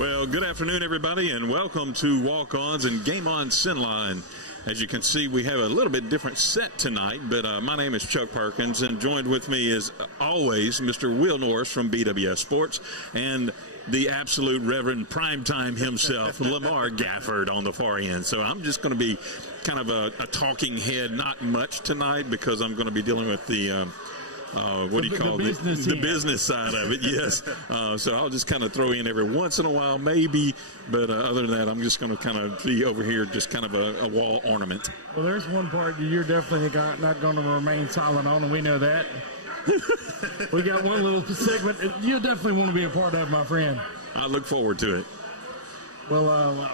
Well, good afternoon, everybody, and welcome to Walk-Ons and Game On CENLA. And as you can see, we have a little bit different set tonight, but my name is Chuck Perkins, and joined with me is always Mr. Will Norris from BWS Sports and the absolute Reverend Primetime himself, LaMar Gafford, on the far end. So I'm just going to be kind of a talking head, not much tonight, because I'm going to be dealing with the the business side of it, yes. So I'll just kind of throw in every once in a while, maybe, but other than that, I'm just going to kind of be over here just kind of a wall ornament. Well, there's one part you're definitely not going to remain silent on, and we know that. We got one little segment you definitely want to be a part of, my friend. I look forward to it. Well,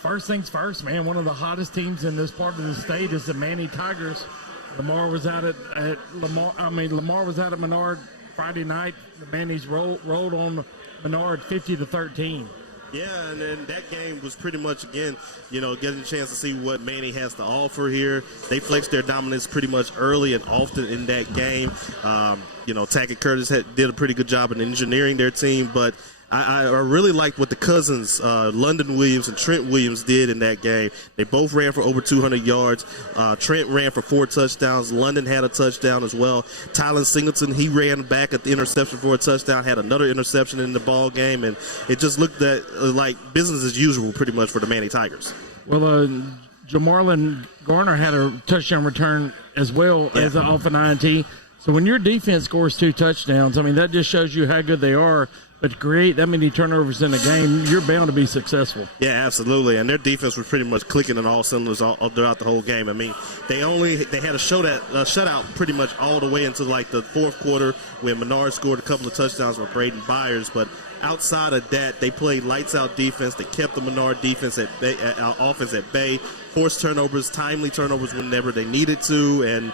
first things first, man, one of the hottest teams in this part of the state is the Manny Tigers. LaMar was out at LaMar was out at Menard Friday night. The Mannies rolled on Menard 50-13. Yeah, and then that game was pretty much, again, getting a chance to see what Manny has to offer here. They flexed their dominance pretty much early and often in that game. Tackett Curtis did a pretty good job in engineering their team, but I really liked what the cousins, London Williams and Trent Williams, did in that game. They both ran for over 200 yards. Trent ran for 4 touchdowns. London had a touchdown as well. Tylan Singleton, he ran back at the interception for a touchdown, had another interception in the ball game, and it just looked like business as usual pretty much for the Manny Tigers. Well, Jamarlin Garner had a touchdown return as well as off an INT. So when your defense scores 2 touchdowns, that just shows you how good they are. But to create that many turnovers in a game, you're bound to be successful. Yeah, absolutely. And their defense was pretty much clicking on all cylinders all throughout the whole game. They had a shutout pretty much all the way into like the fourth quarter when Menard scored a couple of touchdowns with Braden Byers. But outside of that, they played lights-out defense. They kept the Menard defense offense at bay, forced turnovers, timely turnovers whenever they needed to, and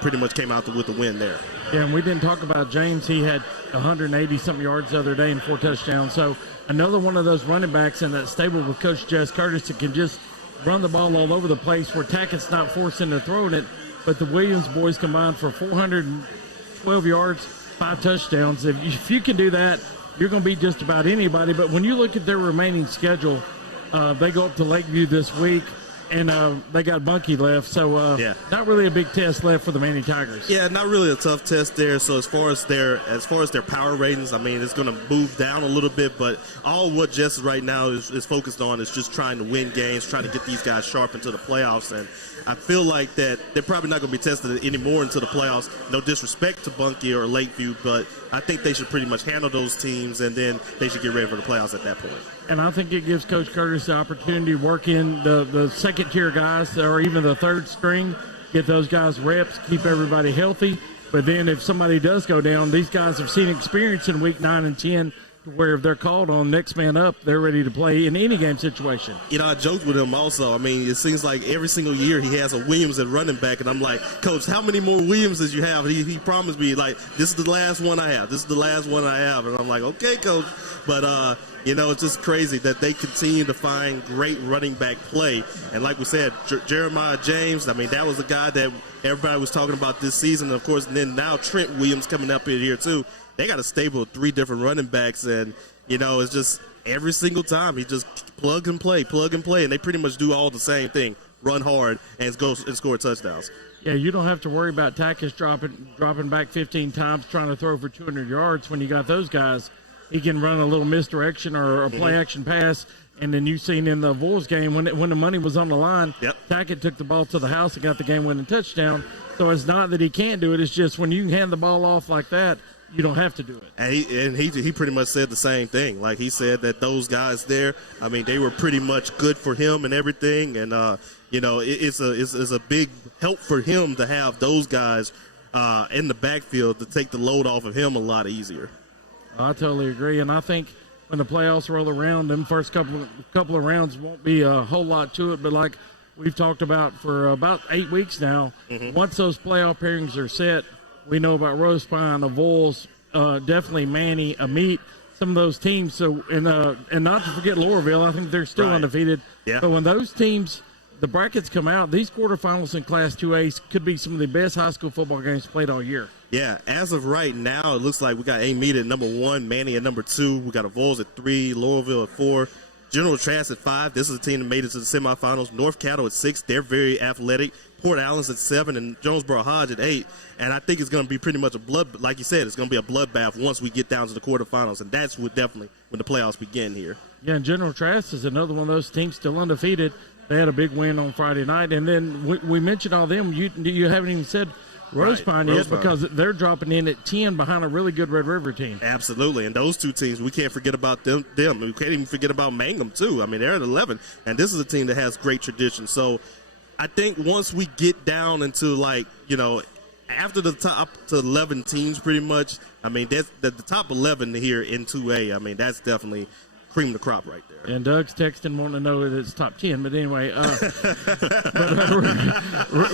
pretty much came out with the win there. Yeah, and we didn't talk about James. He had 180-something yards the other day and 4 touchdowns. So another one of those running backs in that stable with Coach Jess Curtis that can just run the ball all over the place where Tackett's not forcing to throwing it. But the Williams boys combined for 412 yards, 5 touchdowns. If you can do that, you're going to beat just about anybody. But when you look at their remaining schedule, they go up to Lakeview this week. And they got Bunkie left, so not really a big test left for the Manny Tigers. Yeah, not really a tough test there. So as far as their power ratings, it's going to move down a little bit. But all what Jess right now is focused on is just trying to win games, trying to get these guys sharp into the playoffs. And I feel like that they're probably not going to be tested anymore into the playoffs. No disrespect to Bunkie or Lakeview, but I think they should pretty much handle those teams, and then they should get ready for the playoffs at that point. And I think it gives Coach Curtis the opportunity to work in the second-tier guys or even the third string, get those guys reps, keep everybody healthy. But then if somebody does go down, these guys have seen experience in Week 9 and 10 where if they're called on next man up, they're ready to play in any game situation. I joked with him also. It seems like every single year he has a Williams at running back, and I'm like, Coach, how many more Williamses you have? He promised me, this is the last one I have. This is the last one I have. And I'm like, okay, Coach. But, it's just crazy that they continue to find great running back play. And like we said, Jeremiah James, that was a guy that everybody was talking about this season. And, of course, and then now Trent Williams coming up in here, too. They got a stable of 3 different running backs, and, it's just every single time he just plug and play, and they pretty much do all the same thing, run hard and score touchdowns. Yeah, you don't have to worry about Tackett's dropping back 15 times trying to throw for 200 yards when you got those guys. He can run a little misdirection or a play-action pass, and then you've seen in the Vols game when the money was on the line, Tackett took the ball to the house and got the game-winning touchdown. So it's not that he can't do it. It's just when you hand the ball off like that, you don't have to do it. And he pretty much said the same thing. Like he said that those guys there, they were pretty much good for him and everything. And, it's a big help for him to have those guys in the backfield to take the load off of him a lot easier. I totally agree. And I think when the playoffs roll around, them first couple of rounds won't be a whole lot to it. But like we've talked about for about 8 weeks now, once those playoff pairings are set, we know about Rose Pine, the Vols, definitely Manny, Amit, some of those teams. So and not to forget Loreauville, I think they're still undefeated. Yeah. But when those teams the brackets come out, these quarterfinals in Class 2A could be some of the best high school football games played all year. Yeah, as of right now, it looks like we got Amite at number 1, Manny at number 2. We got Avoyelles at 3, Louisville at 4, General Trask at 5. This is a team that made it to the semifinals. North Cattle at 6. They're very athletic. Port Allen's at 7, and Jonesboro Hodge at 8. And I think it's going to be pretty much like you said, it's going to be a bloodbath once we get down to the quarterfinals, and that's definitely when the playoffs begin here. Yeah, and General Trask is another one of those teams still undefeated. They had a big win on Friday night, and then we mentioned all them. You haven't even said Rose Pine yet because they're dropping in at 10 behind a really good Red River team. Absolutely, and those two teams, we can't forget about them. We can't even forget about Mangum, too. I mean, they're at 11, and this is a team that has great tradition. So I think once we get down into, after the top to 11 teams pretty much, I mean, that's the top 11 here in 2A. I mean, that's definitely cream of the crop right there. And Doug's texting wanting to know that it's top 10. But anyway,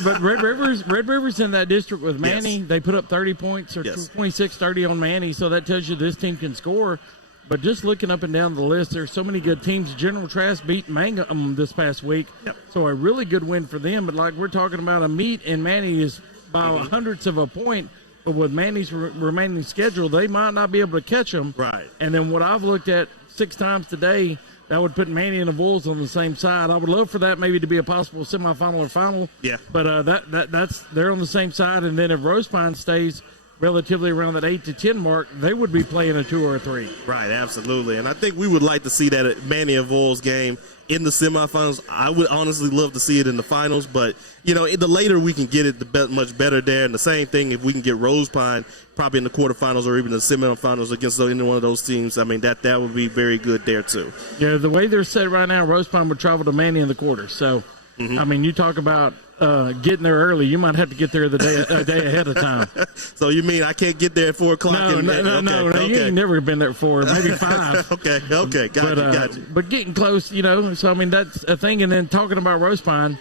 but Red River's in that district with Manny. Yes. They put up 30 points or 26-30 on Manny, so that tells you this team can score. But just looking up and down the list, there's so many good teams. General Trask beat Mangum this past week, so a really good win for them. But like we're talking about, Amite and Manny is by hundredths of a point. But with Manny's remaining schedule, they might not be able to catch them. Right. And then what I've looked at 6 times today, that would put Manny and the Bulls on the same side. I would love for that maybe to be a possible semifinal or final. Yeah. But that's they're on the same side. And then if Rose Pine stays relatively around that 8 to 10 mark, they would be playing a 2 or a 3. Right, absolutely. And I think we would like to see that Manny and Avoyelles game in the semifinals. I would honestly love to see it in the finals, but the later we can get it, the much better there. And the same thing if we can get Rose Pine probably in the quarterfinals or even the semifinals against any one of those teams. I mean, that would be very good there too. Yeah, the way they're set right now, Rose Pine would travel to Manny in the quarters. So, I mean, you talk about getting there early. You might have to get there a day ahead of time. So you mean I can't get there at 4 o'clock? No. You ain't never been there at 4, maybe 5. Okay, got you. But getting close, so I mean that's a thing. And then talking about Rose Pine,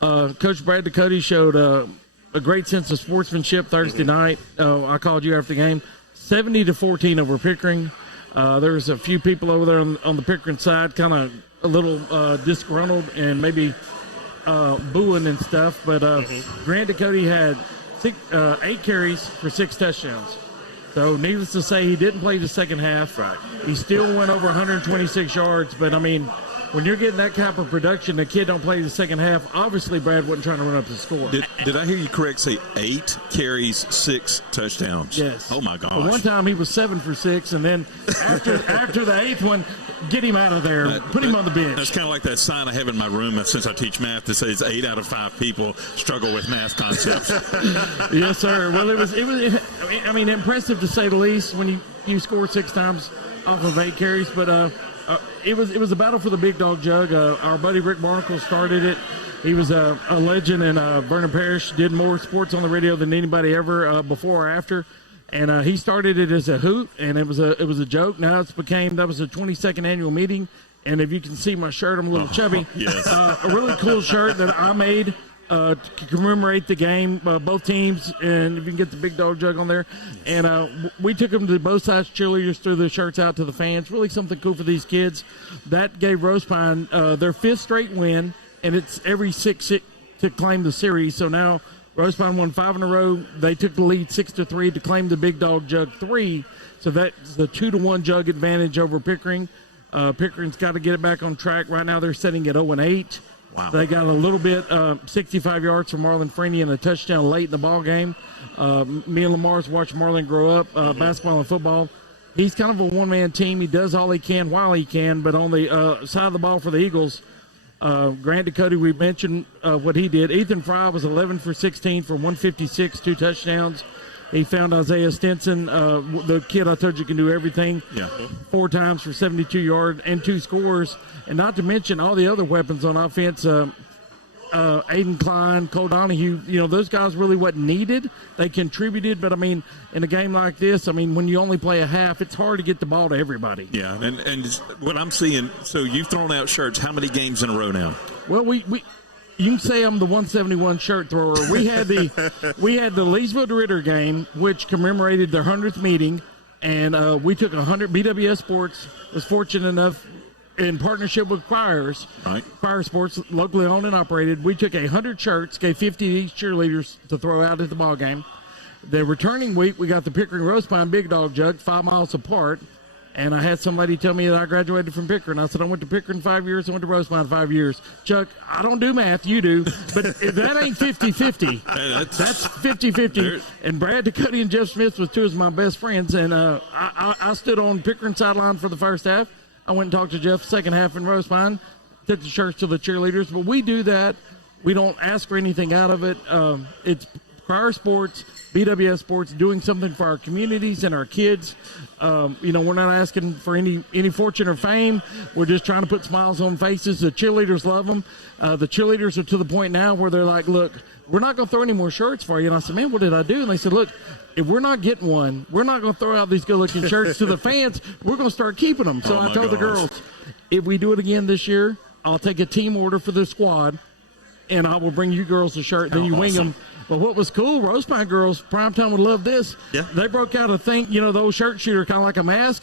Coach Brad Ducote showed a great sense of sportsmanship Thursday night. I called you after the game, 70-14 over Pickering. There's a few people over there on the Pickering side, kind of a little disgruntled and maybe booing and stuff, but Grant Ducote had 8 carries for 6 touchdowns. So needless to say, he didn't play the second half. Right. He still went over 126 yards, but I mean, when you're getting that type of production, the kid don't play the second half. Obviously, Brad wasn't trying to run up the score. Did I hear you correct? Say 8 carries, 6 touchdowns. Yes. Oh my gosh. But one time he was 7 for 6, and then after the 8th one, get him out of there. Put him on the bench. That's kind of like that sign I have in my room since I teach math that says 8 out of 5 people struggle with math concepts. Yes, sir. Well, it was. I mean, impressive to say the least when you score 6 times off of 8 carries, but. It was a battle for the big dog jug. Our buddy Rick Barnacle started it. He was a legend in Vernon Parish. Did more sports on the radio than anybody ever before or after. And he started it as a hoot, and it was a joke. Now that was a 22nd annual meeting. And if you can see my shirt, I'm a little chubby. Yes. A really cool shirt that I made to commemorate the game, both teams, and if you can get the big dog jug on there. And we took them to both sides cheerleaders, threw the shirts out to the fans. Really something cool for these kids. That gave Rose Pine their 5th straight win, and it's every 6 to claim the series. So now Rose Pine won 5 in a row. They took the lead 6-3 to claim the big dog jug 3. So that's the 2-1 jug advantage over Pickering. Pickering's got to get it back on track. Right now they're sitting at 0-8. Wow. They got a little bit, 65 yards from Marlon Freeney and a touchdown late in the ball game. Me and LaMar's watched Marlon grow up, basketball and football. He's kind of a one-man team. He does all he can while he can, but on the side of the ball for the Eagles, Grant Ducote, we mentioned what he did. Ethan Fry was 11 for 16 for 156, 2 touchdowns. He found Isaiah Stinson, the kid I told you can do everything, 4 times for 72 yards and 2 scores. And not to mention all the other weapons on offense, Aiden Klein, Cole Donahue, those guys really wasn't needed. They contributed, but, I mean, in a game like this, I mean, when you only play a half, it's hard to get the ball to everybody. Yeah, and what I'm seeing, so you've thrown out shirts how many games in a row now? Well, you can say I'm the 171 shirt thrower. We had the Leesville Ritter game, which commemorated their 100th meeting, and we took 100. BWS Sports was fortunate enough in partnership with Choirs, Right. Choir Sports, locally owned and operated, we took 100 shirts, gave 50 to each cheerleaders to throw out at the ball game. The returning week, we got the Pickering Rose Pine Big Dog Jug, 5 miles apart. And I had some lady tell me that I graduated from Pickering. I said, I went to Pickering 5 years, I went to Rose Pine 5 years. Chuck, I don't do math, you do. But that ain't 50-50. That's 50-50. And Brad Ducote and Jeff Smith was two of my best friends. And I stood on Pickering sideline for the first half. I went and talked to Jeff second half in Rose Pine, took the shirts to the cheerleaders. But we do that. We don't ask for anything out of it. It's Choir Sports, BWS Sports, doing something for our communities and our kids. We're not asking for any fortune or fame. We're just trying to put smiles on faces. The cheerleaders love them. The cheerleaders are to the point now where they're like, look, we're not going to throw any more shirts for you. And I said, man, what did I do? And they said, look, if we're not getting one, we're not going to throw out these good-looking shirts to the fans. We're going to start keeping them. So I told the girls, if we do it again this year, I'll take a team order for the squad, and I will bring you girls a shirt. Then you wing them. But what was cool, Rose Pine girls, Primetime would love this. Yeah. They broke out a thing, the old shirt shooter, kind of like a mask.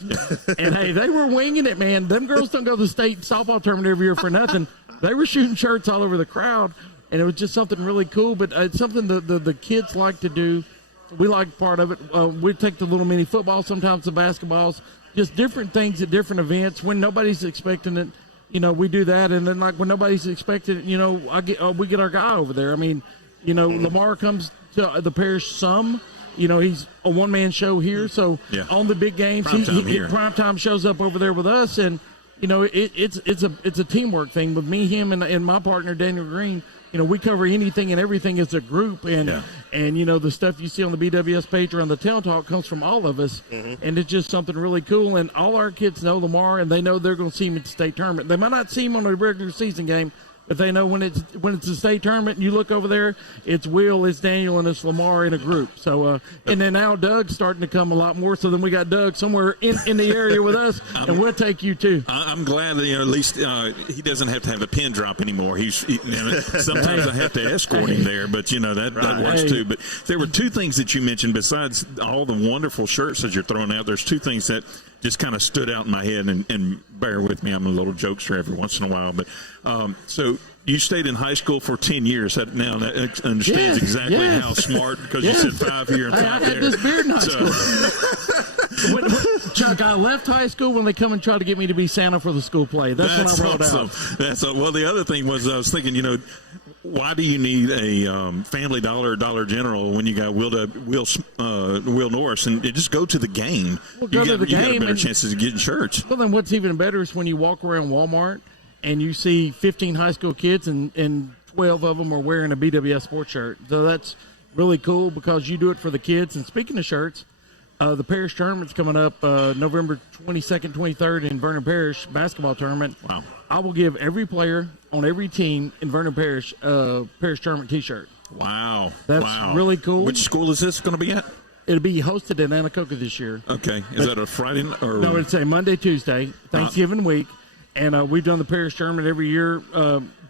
And, hey, they were winging it, man. Them girls don't go to the state softball tournament every year for nothing. They were shooting shirts all over the crowd, and it was just something really cool. But it's something the kids like to do. We like part of it. We take the little mini football, sometimes the basketballs, just different things at different events. When nobody's expecting it, we do that. And then, like, when nobody's expecting it, we get our guy over there. I mean, LaMar comes to the parish some. He's a one-man show here. So on the big games, Primetime shows up over there with us. And, it's a teamwork thing with me, him, and my partner, Daniel Green. We cover anything and everything as a group. And the stuff you see on the BWS page or on the Town Talk comes from all of us. Mm-hmm. And it's just something really cool. And all our kids know LaMar, and they know they're going to see him at the state tournament. They might not see him on a regular season game, but they know when it's a state tournament and you look over there, it's Will, it's Daniel, and it's LaMar in a group. So, and then now Doug's starting to come a lot more. So then we got Doug somewhere in the area with us, and we'll take you too. I'm glad that at least he doesn't have to have a pin drop anymore. Sometimes I have to escort him there, but that works too. But there were two things that you mentioned besides all the wonderful shirts that you're throwing out. There's two things that just kind of stood out in my head, and bear with me, I'm a little jokester every once in a while. But so you stayed in high school for 10 years. Now that understands exactly how smart, because you said 5 here and 5 I there. had this beard in high school. Chuck, I left high school when they come and try to get me to be Santa for the school play. That's when I brought out. Well, the other thing was I was thinking, why do you need a Family Dollar or Dollar General when you got Will Norris, and just go to the game? Well, you got better chances of getting shirts. Well, then what's even better is when you walk around Walmart and you see 15 high school kids and 12 of them are wearing a BWS sports shirt. So that's really cool because you do it for the kids. And speaking of shirts, the parish tournament's coming up November 22nd, 23rd in Vernon Parish basketball tournament. Wow. I will give every player on every team in Vernon Parish a parish tournament T-shirt. Wow. That's really cool. Which school is this going to be at? It'll be hosted in Anacoca this year. Okay. Is that a Friday? Or? No, it's a Monday, Tuesday, Thanksgiving week. And we've done the parish tournament every year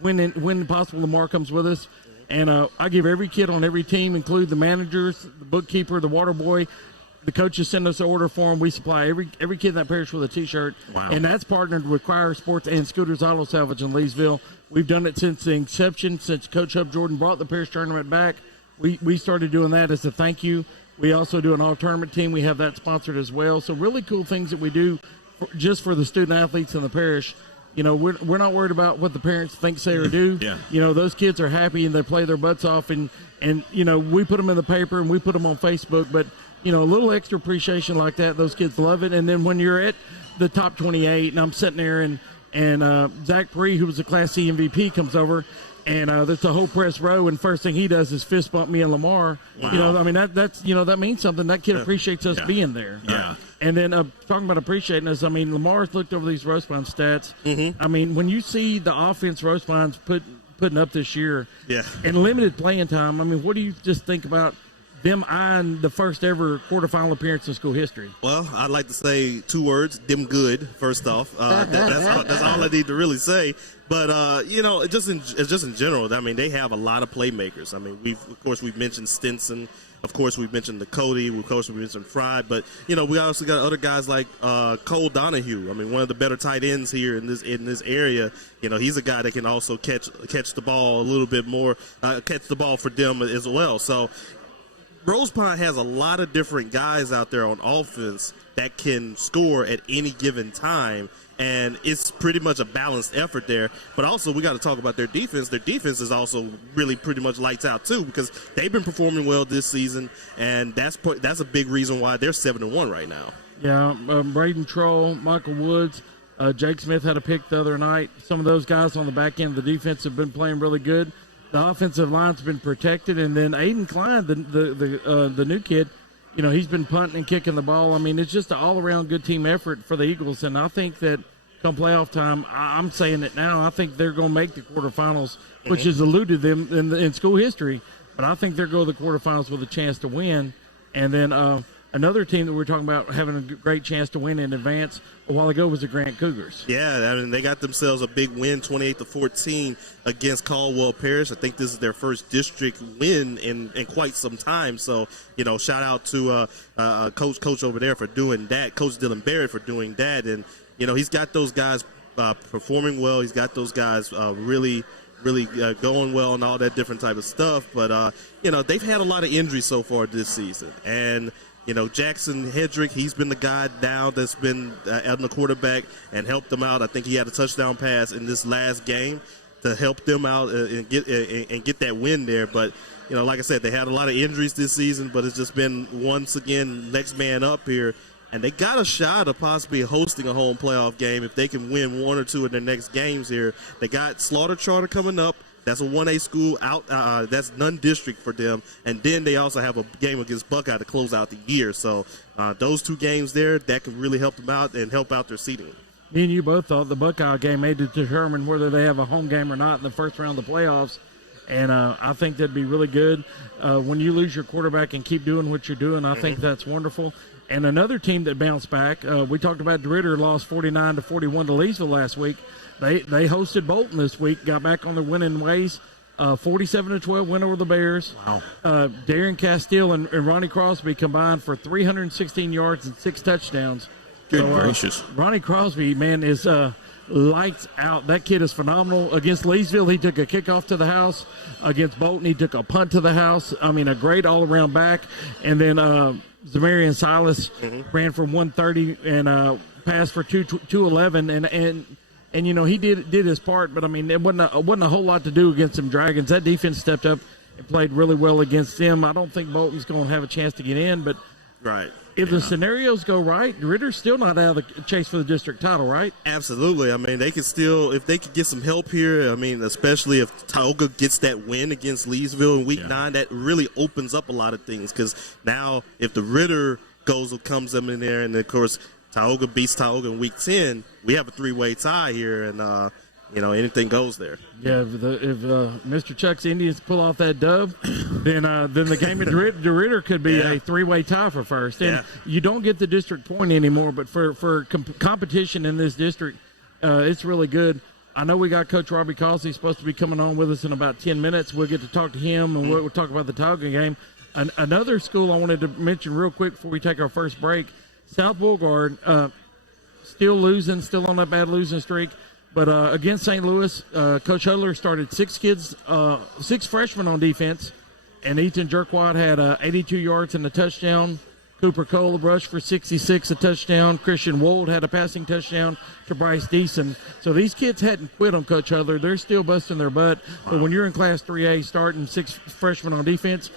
when possible. LaMar comes with us. And I give every kid on every team, include the managers, the bookkeeper, the water boy. The coaches send us an order for them. We supply every kid in that parish with a T-shirt. Wow. And that's partnered with Choir Sports and Scooters Auto Salvage in Leesville. We've done it since the inception, since Coach Hub Jordan brought the parish tournament back. We started doing that as a thank you. We also do an all-tournament team. We have that sponsored as well. So really cool things that we do just for the student-athletes in the parish. We're not worried about what the parents think, say, or do. Yeah. Those kids are happy and they play their butts off. And we put them in the paper and we put them on Facebook. But, a little extra appreciation like that, those kids love it. And then when you're at the top 28 and I'm sitting there and Zach Bree, who was the Class C MVP, comes over. And there's a whole press row, and first thing he does is fist bump me and LaMar. Wow. That means something. That kid appreciates us being there. Yeah. And then talking about appreciating us, Lamar's looked over these Rose Pine stats. Mm-hmm. When you see the offense Rose Pine's putting up this year, yeah, and limited playing time, what do you just think about them eyeing the first ever quarterfinal appearance in school history? Well, I'd like to say 2 words: them good. First off, that's all I need to really say. But you know, just in general, I mean, they have a lot of playmakers. I mean, we've mentioned Stinson. Of course, we've mentioned the Cody. Of course, we mentioned Fry. But you know, we also got other guys like Cole Donahue. I mean, one of the better tight ends here in this area. You know, he's a guy that can also catch the ball a little bit more, catch the ball for them as well. So Rose Pine has a lot of different guys out there on offense that can score at any given time. And it's pretty much a balanced effort there. But also, we got to talk about their defense. Their defense is also really pretty much lights out, too, because they've been performing well this season, and that's a big reason why they're 7-1 right now. Yeah, Braden Troll, Michael Woods, Jake Smith had a pick the other night. Some of those guys on the back end of the defense have been playing really good. The offensive line's been protected. And then Aiden Klein, the new kid, you know, he's been punting and kicking the ball. I mean, it's just an all-around good team effort for the Eagles, and I think that come playoff time, I'm saying it now, I think they're going to make the quarterfinals, which has eluded them in school history, but I think they're going to the quarterfinals with a chance to win. And then another team that we're talking about having a great chance to win in advance a while ago was the Grant Cougars. Yeah, I mean, they got themselves a big win, 28-14 against Caldwell Parish. I think this is their first district win in quite some time. So, you know, shout out to coach over there for doing that, Coach Dylan Barrett for doing that. And, you know, he's got those guys performing well. He's got those guys really going well and all that different type of stuff. But, you know, they've had a lot of injuries so far this season. And, you know, Jackson Hedrick, he's been the guy now that's been out in the quarterback and helped them out. I think he had a touchdown pass in this last game to help them out and get that win there. But, you know, like I said, they had a lot of injuries this season, but it's just been once again next man up here. And they got a shot of possibly hosting a home playoff game if they can win 1 or 2 of their next games here. They got Slaughter Charter coming up. That's a 1A school out. That's non-district for them. And then they also have a game against Buckeye to close out the year. So those 2 games there, that can really help them out and help out their seeding. Me and you both thought the Buckeye game may determine whether they have a home game or not in the first round of the playoffs. And I think that'd be really good. When you lose your quarterback and keep doing what you're doing, I think that's wonderful. And another team that bounced back, we talked about DeRidder lost 49-41 to Leesville last week. They hosted Bolton this week, got back on their winning ways. 47-12 win over the Bears. Wow. Darian Castile and Ronnie Crosby combined for 316 yards and 6 touchdowns. Good gracious. Ronnie Crosby, man, is lights out. That kid is phenomenal. Against Leesville, he took a kickoff to the house. Against Bolton, he took a punt to the house. I mean, a great all-around back. And then Zamarian Silas ran for 130 and passed for 211. And you know, he did his part, but I mean, it wasn't a whole lot to do against them Dragons. That defense stepped up and played really well against them. I don't think Bolton's going to have a chance to get in, but if the scenarios go right, Ritter's still not out of the chase for the district title, right? Absolutely. I mean, they could still, if they could get some help here, I mean, especially if Tioga gets that win against Leesville in Week 9, that really opens up a lot of things. Because now, if the Ritter comes them in there, and of course, Tioga beats Tioga in Week 10, we have a 3-way tie here, and you know, anything goes there. Yeah, if Mr. Chuck's Indians pull off that dub, then the game at DeRidder could be a 3-way tie for first. And you don't get the district point anymore, but for competition in this district, it's really good. I know we got Coach Robbie Causey supposed to be coming on with us in about 10 minutes. We'll get to talk to him, and we'll talk about the Tioga game. Another school I wanted to mention real quick before we take our first break, South Beauregard, still on that bad losing streak. But against St. Louis, Coach Hudler started 6 freshmen on defense, and Ethan Jerkwad had 82 yards and a touchdown. Cooper Cole rushed for 66, a touchdown. Christian Wold had a passing touchdown to Bryce Deason. So these kids hadn't quit on Coach Hudler. They're still busting their butt. But when you're in Class 3A starting 6 freshmen on defense,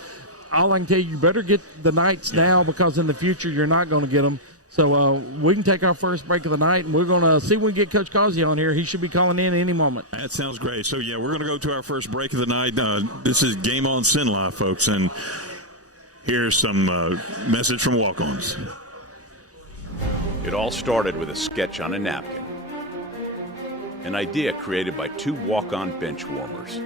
all I can tell you better get the Knights now, because in the future you're not going to get them. So we can take our first break of the night, and we're going to see if we can get Coach Causey on here. He should be calling in any moment. That sounds great. So, yeah, we're going to go to our first break of the night. This is Game On CENLA, folks, and here's some message from walk-ons. It all started with a sketch on a napkin, an idea created by 2 walk-on bench warmers.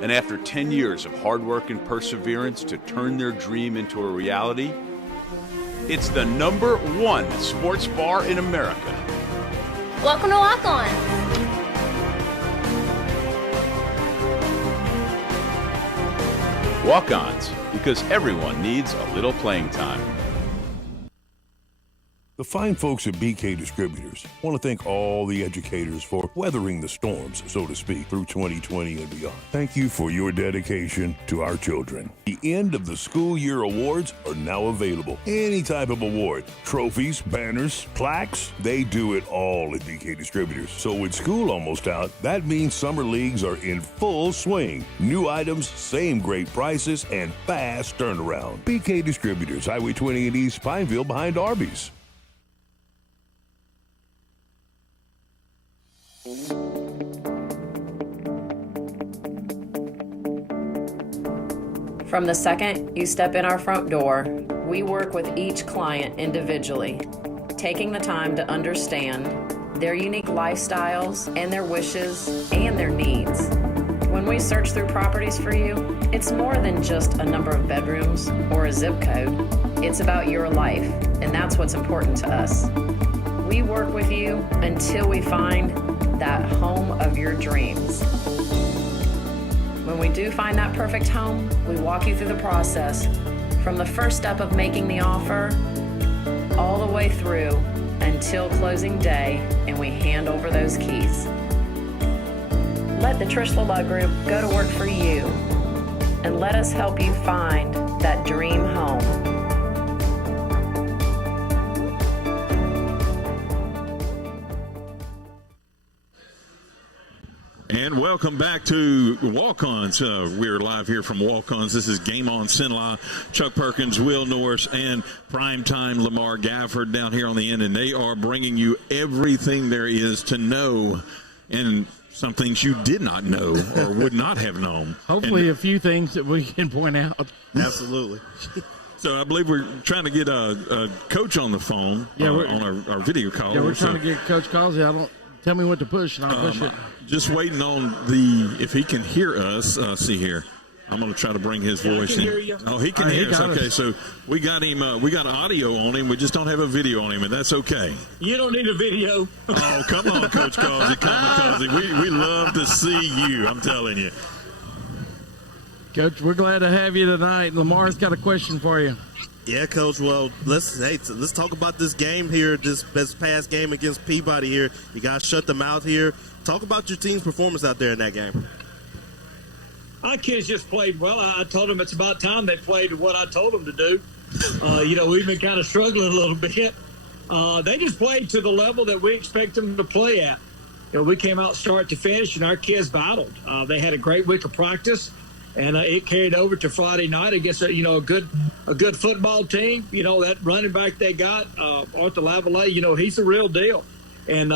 And after 10 years of hard work and perseverance to turn their dream into a reality, it's the #1 sports bar in America. Welcome to Walk On. Walk-Ons, because everyone needs a little playing time. The fine folks at BK Distributors want to thank all the educators for weathering the storms, so to speak, through 2020 and beyond. Thank you for your dedication to our children. The end of the school year awards are now available. Any type of award, trophies, banners, plaques, they do it all at BK Distributors. So with school almost out, that means summer leagues are in full swing. New items, same great prices, and fast turnaround. BK Distributors, Highway 20 in East Pineville behind Arby's. From the second you step in our front door, we work with each client individually, taking the time to understand their unique lifestyles and their wishes and their needs. When we search through properties for you, it's more than just a number of bedrooms or a zip code. It's about your life, and that's what's important to us. We work with you until we find that home of your dreams. When we do find that perfect home, we walk you through the process from the first step of making the offer all the way through until closing day, and we hand over those keys. Let the Trish LaLa Group go to work for you, and let us help you find that dream home. And welcome back to Walk-Ons. We're live here from Walk-Ons. This is Game On CENLA. Chuck Perkins, Will Norris, and primetime LaMar Gafford down here on the end. And they are bringing you everything there is to know and some things you did not know or would not have known. Hopefully a few things that we can point out. Absolutely. So I believe we're trying to get a coach on the phone on our video call. Yeah, we're trying to get Coach Causey. Tell me what to push, and I'll push it. Just waiting on if he can hear us. See here. I'm going to try to bring his voice in. Hear you. Oh, he can hear us. Okay, so we got him. We got audio on him. We just don't have a video on him, and that's okay. You don't need a video. Oh, come on, Coach Causey. We love to see you. I'm telling you. Coach, we're glad to have you tonight. Lamar's got a question for you. Yeah, Coach. Well, let's talk about this game here, this past game against Peabody here. You guys shut them out here. Talk about your team's performance out there in that game. Our kids just played well. I told them it's about time they played what I told them to do. We've been kind of struggling a little bit. They just played to the level that we expect them to play at. We came out start to finish, and our kids battled. They had a great week of practice, and it carried over to Friday night against a good football team. That running back they got, Arthur Lavallee, he's the real deal. And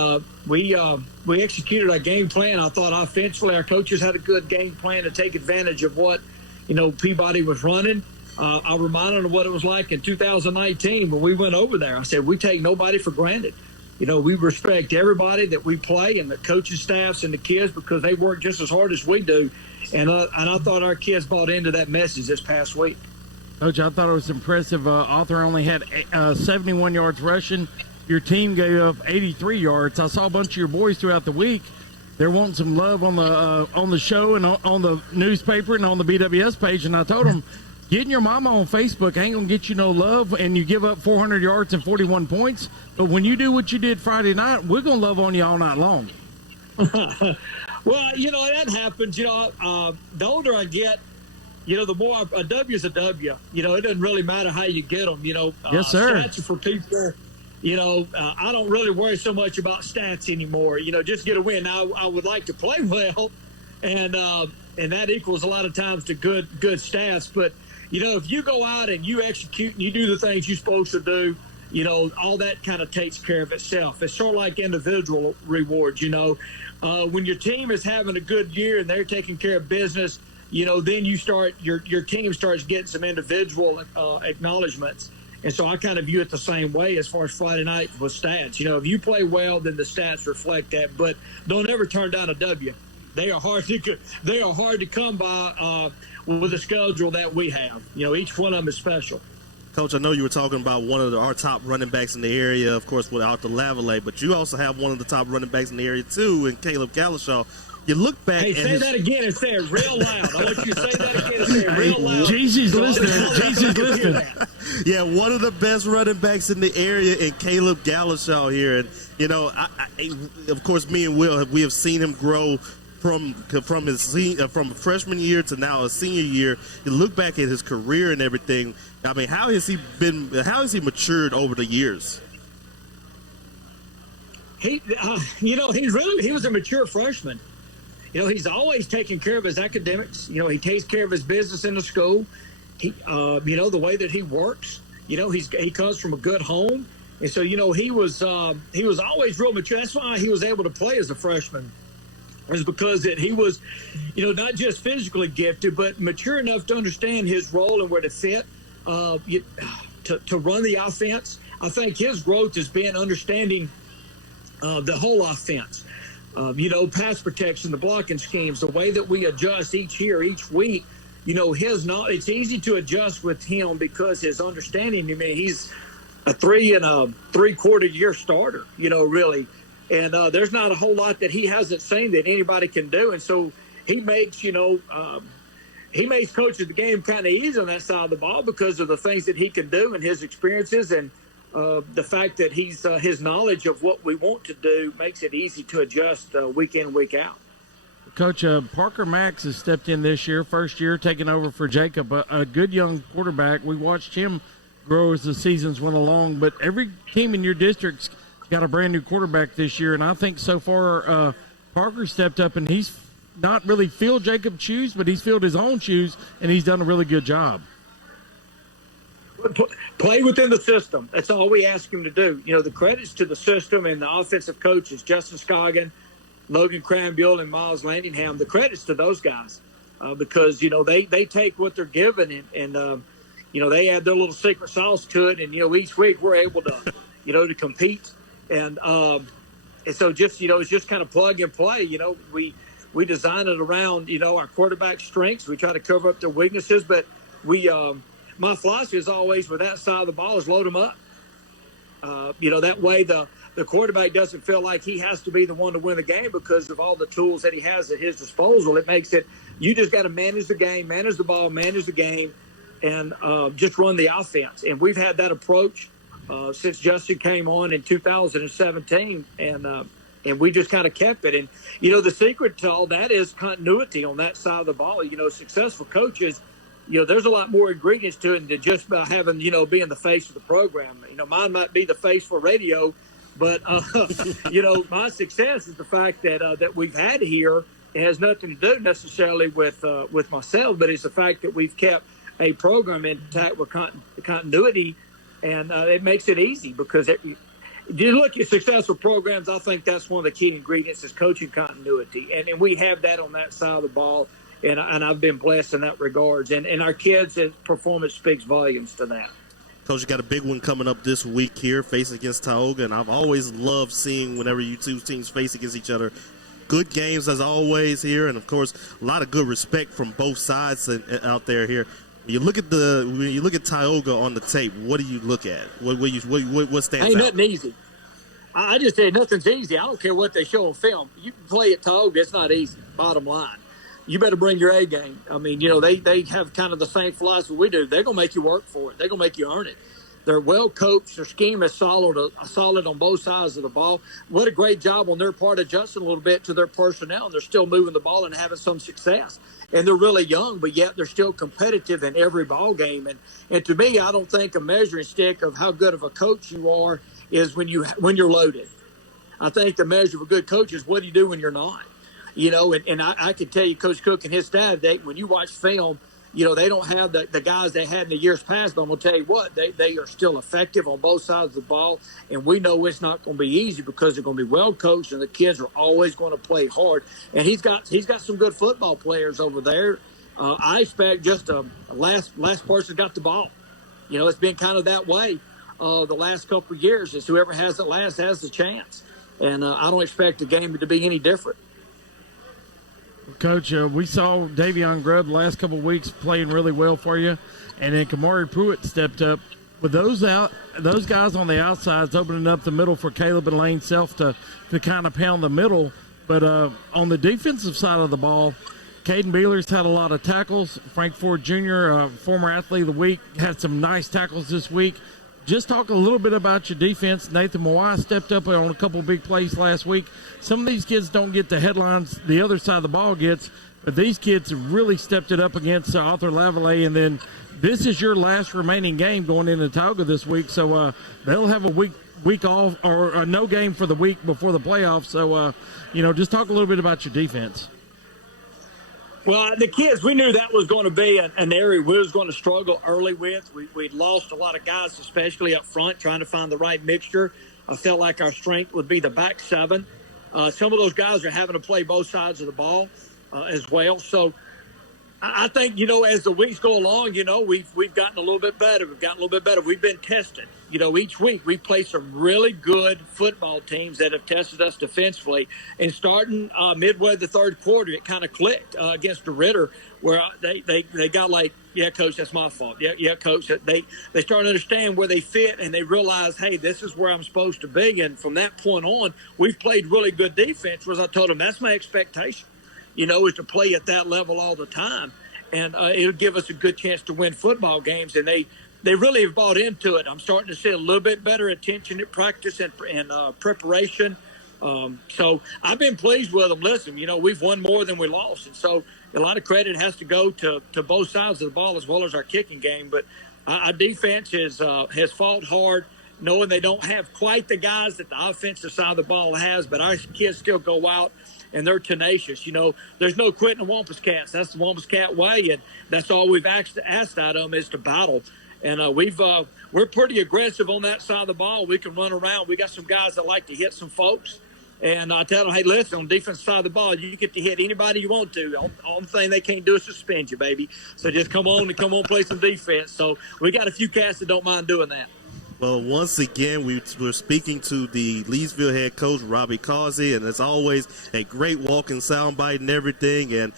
we executed our game plan. I thought offensively our coaches had a good game plan to take advantage of what, Peabody was running. I reminded them what it was like in 2019 when we went over there. I said, we take nobody for granted. We respect everybody that we play and the coaching staffs and the kids because they work just as hard as we do. And I thought our kids bought into that message this past week. Coach, I thought it was impressive. Arthur only had 71 yards rushing. Your team gave up 83 yards. I saw a bunch of your boys throughout the week. They're wanting some love on the show and on the newspaper and on the BWS page. And I told them, getting your mama on Facebook ain't going to get you no love, and you give up 400 yards and 41 points. But when you do what you did Friday night, we're going to love on you all night long. Well, that happens. The older I get, the more a W is a W. It doesn't really matter how you get them. Yes, sir. Stats are for people. I don't really worry so much about stats anymore. Just get a win. Now, I would like to play well, and that equals a lot of times to good stats. But if you go out and you execute and you do the things you're supposed to do, all that kind of takes care of itself. It's sort of like individual rewards. When your team is having a good year and they're taking care of business, then you start your team starts getting some individual acknowledgments. And so I kind of view it the same way as far as Friday night with stats. If you play well, then the stats reflect that. But don't ever turn down a W. They are hard to come by with the schedule that we have. Each one of them is special. Coach, I know you were talking about one of our top running backs in the area, of course, without the Lavallee, but you also have one of the top running backs in the area, too, in Caleb Gallishaw. You look back at say that again and say it real loud. I want you to say that again and say it real loud. Jeezy's listening. Jeezy's listening. Yeah, one of the best running backs in the area in Caleb Gallishaw here. And, of course, me and Will, we have seen him grow from a freshman year to now a senior year. You look back at his career and everything. I mean, how has he matured over the years? He was a mature freshman. He's always taking care of his academics. He takes care of his business in the school. He, the way that he works. He comes from a good home, and so he was always real mature. That's why he was able to play as a freshman. Is because that he was, not just physically gifted, but mature enough to understand his role and where to fit, to run the offense. I think his growth has been understanding the whole offense. Pass protection, the blocking schemes, the way that we adjust each week. It's easy to adjust with him because his understanding. I mean, he's a 3 3/4 year starter. Really. And there's not a whole lot that he hasn't seen that anybody can do. And so he makes, coaching the game kind of easy on that side of the ball because of the things that he can do and his experiences and the fact that his knowledge of what we want to do makes it easy to adjust week in, week out. Coach, Parker Max has stepped in this year, first year, taking over for Jacob, a good young quarterback. We watched him grow as the seasons went along, but every team in your district's got a brand new quarterback this year, and I think so far Parker stepped up and he's not really filled Jacob's shoes, but he's filled his own shoes, and he's done a really good job. Play within the system. That's all we ask him to do. The credits to the system and the offensive coaches, Justin Scoggin, Logan Cranbull, and Miles Landingham, the credits to those guys because, they take what they're given and they add their little secret sauce to it, and, each week we're able to, to compete. And so just, it's just kind of plug and play. We design it around, our quarterback strengths. We try to cover up their weaknesses, but my philosophy is always with that side of the ball is load them up. That way the quarterback doesn't feel like he has to be the one to win the game because of all the tools that he has at his disposal. It makes it, you just got to manage the game, manage the ball, manage the game, and just run the offense. And we've had that approach since Justin came on in 2017, and we just kind of kept it. And, the secret to all that is continuity on that side of the ball. Successful coaches, there's a lot more ingredients to it than just by having, being the face of the program. Mine might be the face for radio, but, my success is the fact that we've had here. It has nothing to do necessarily with myself, but it's the fact that we've kept a program intact with continuity. And it makes it easy because you look at successful programs, I think that's one of the key ingredients is coaching continuity. And we have that on that side of the ball, and I've been blessed in that regards. And our kids' performance speaks volumes to that. Coach, you got a big one coming up this week here, facing against Tioga, and I've always loved seeing whenever you two teams face against each other. Good games as always here, and, of course, a lot of good respect from both sides out there here. When you look at Tioga on the tape, what do you look at? What stands out? Ain't nothing easy. I just say nothing's easy. I don't care what they show on film. You can play at Tioga, it's not easy. Bottom line, you better bring your A game. I mean, they have kind of the same philosophy we do. They're gonna make you work for it. They're gonna make you earn it. They're well coached. Their scheme is solid on both sides of the ball. What a great job on their part adjusting a little bit to their personnel. And they're still moving the ball and having some success. And they're really young, but yet they're still competitive in every ball game. And to me, I don't think a measuring stick of how good of a coach you are is when you're loaded. I think the measure of a good coach is what do you do when you're not. And I could tell you, Coach Cook and his staff, when you watch film, they don't have the guys they had in the years past, but I'm going to tell you what, they are still effective on both sides of the ball, and we know it's not going to be easy because they're going to be well coached, and the kids are always going to play hard. And he's got some good football players over there. I expect just a last person got the ball. It's been kind of that way the last couple of years. Is whoever has it last has the chance, and I don't expect the game to be any different. Coach, we saw Davion Grubb the last couple of weeks playing really well for you, and then Kamari Pruitt stepped up. With those guys on the outsides opening up the middle for Caleb and Lane Self to kind of pound the middle. But on the defensive side of the ball, Caden Beeler's had a lot of tackles. Frank Ford Jr., former athlete of the week, had some nice tackles this week. Just talk a little bit about your defense. Nathan Mawai stepped up on a couple big plays last week. Some of these kids don't get the headlines the other side of the ball gets, but these kids have really stepped it up against Arthur Lavallee. And then this is your last remaining game going into Tauga this week, so they'll have a week off or no game for the week before the playoffs. So, just talk a little bit about your defense. Well, the kids, we knew that was going to be an area we was going to struggle early with. We'd lost a lot of guys, especially up front, trying to find the right mixture. I felt like our strength would be the back seven. Some of those guys are having to play both sides of the ball as well. So I think, as the weeks go along, we've gotten a little bit better. We've been tested. Each week we play some really good football teams that have tested us defensively. And starting midway the third quarter, it kind of clicked against the Ritter, where they got like, yeah, coach, that's my fault. Yeah, coach. They start to understand where they fit, and they realize, hey, this is where I'm supposed to be. And from that point on, we've played really good defense. Whereas I told them that's my expectation, is to play at that level all the time. And it'll give us a good chance to win football games. And they really have bought into it. I'm starting to see a little bit better attention at practice and preparation. So I've been pleased with them. Listen, we've won more than we lost. And so a lot of credit has to go to both sides of the ball as well as our kicking game. But our defense has fought hard, knowing they don't have quite the guys that the offensive side of the ball has. But our kids still go out, and they're tenacious. There's no quitting the Wampus Cats. That's the Wampus Cat way, and that's all we've asked out of them is to battle. And we're pretty aggressive on that side of the ball. We can run around. We got some guys that like to hit some folks. And I tell them, hey, listen, on the defensive side of the ball, you get to hit anybody you want to. Only thing they can't do is suspend you, baby. So just come on play some defense. So we got a few cats that don't mind doing that. Well, once again, we're speaking to the Leesville head coach, Robbie Causey, and it's always a great walking soundbite and everything. And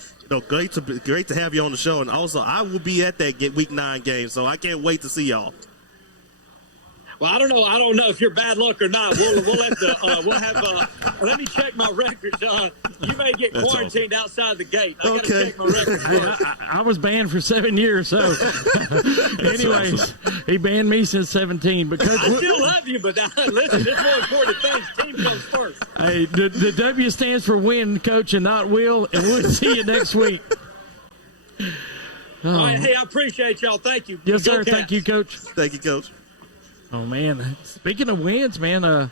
great to have you on the show. And also, I will be at that Week 9 game, so I can't wait to see y'all. Well, I don't know if you're bad luck or not. We'll have. Let me check my records. You may get quarantined outside the gate. I gotta check my records first. I was banned for 7 years, so. Anyways, awesome. He banned me since 17. Because I still love you, but listen, there's more important things. Team comes first. Hey, the W stands for win, coach, and not will, and we'll see you next week. All right, hey, I appreciate y'all. Thank you. Yes, sir. Thank you, coach. Thank you, coach. Oh, man. Speaking of wins, man,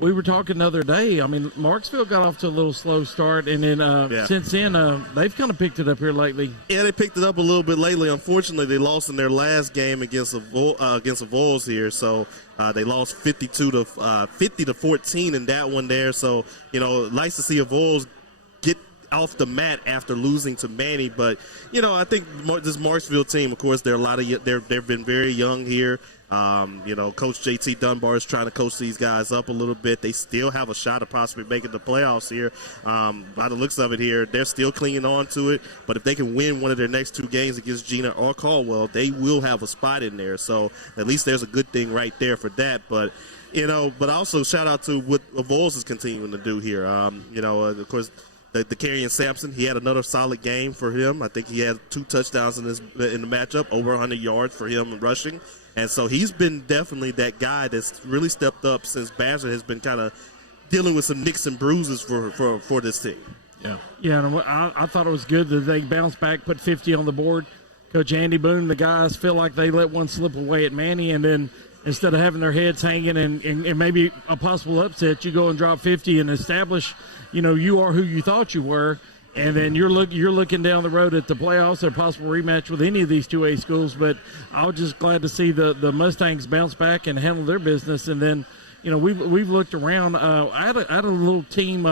we were talking the other day. I mean, Marksville got off to a little slow start, and then since then, they've kind of picked it up here lately. Yeah, they picked it up a little bit lately. Unfortunately, they lost in their last game against the Vols here, so they lost 50 to 14 in that one there. So, nice to see a Vols get off the mat after losing to Manny. But, I think this Marksville team, of course, they've been very young here. Coach JT Dunbar is trying to coach these guys up a little bit. They still have a shot of possibly making the playoffs here. By the looks of it here, they're still clinging on to it. But if they can win one of their next 2 games against Gina or Caldwell, they will have a spot in there. So at least there's a good thing right there for that. But, but also shout out to what Vols is continuing to do here. Of course, the Carrion Sampson, he had another solid game for him. I think he had 2 touchdowns in the matchup, over 100 yards for him rushing. And so he's been definitely that guy that's really stepped up since Badger has been kind of dealing with some nicks and bruises for this team. Yeah, and I thought it was good that they bounced back, put 50 on the board. Coach Andy Boone, the guys feel like they let one slip away at Manny, and then instead of having their heads hanging and maybe a possible upset, you go and drop 50 and establish, you are who you thought you were. And then you're looking down the road at the playoffs, a possible rematch with any of these 2A schools. But I was just glad to see the Mustangs bounce back and handle their business. And then, we've looked around. I had a little team.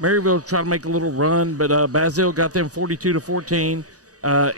Maryville tried to make a little run, but Bazille got them 42-14.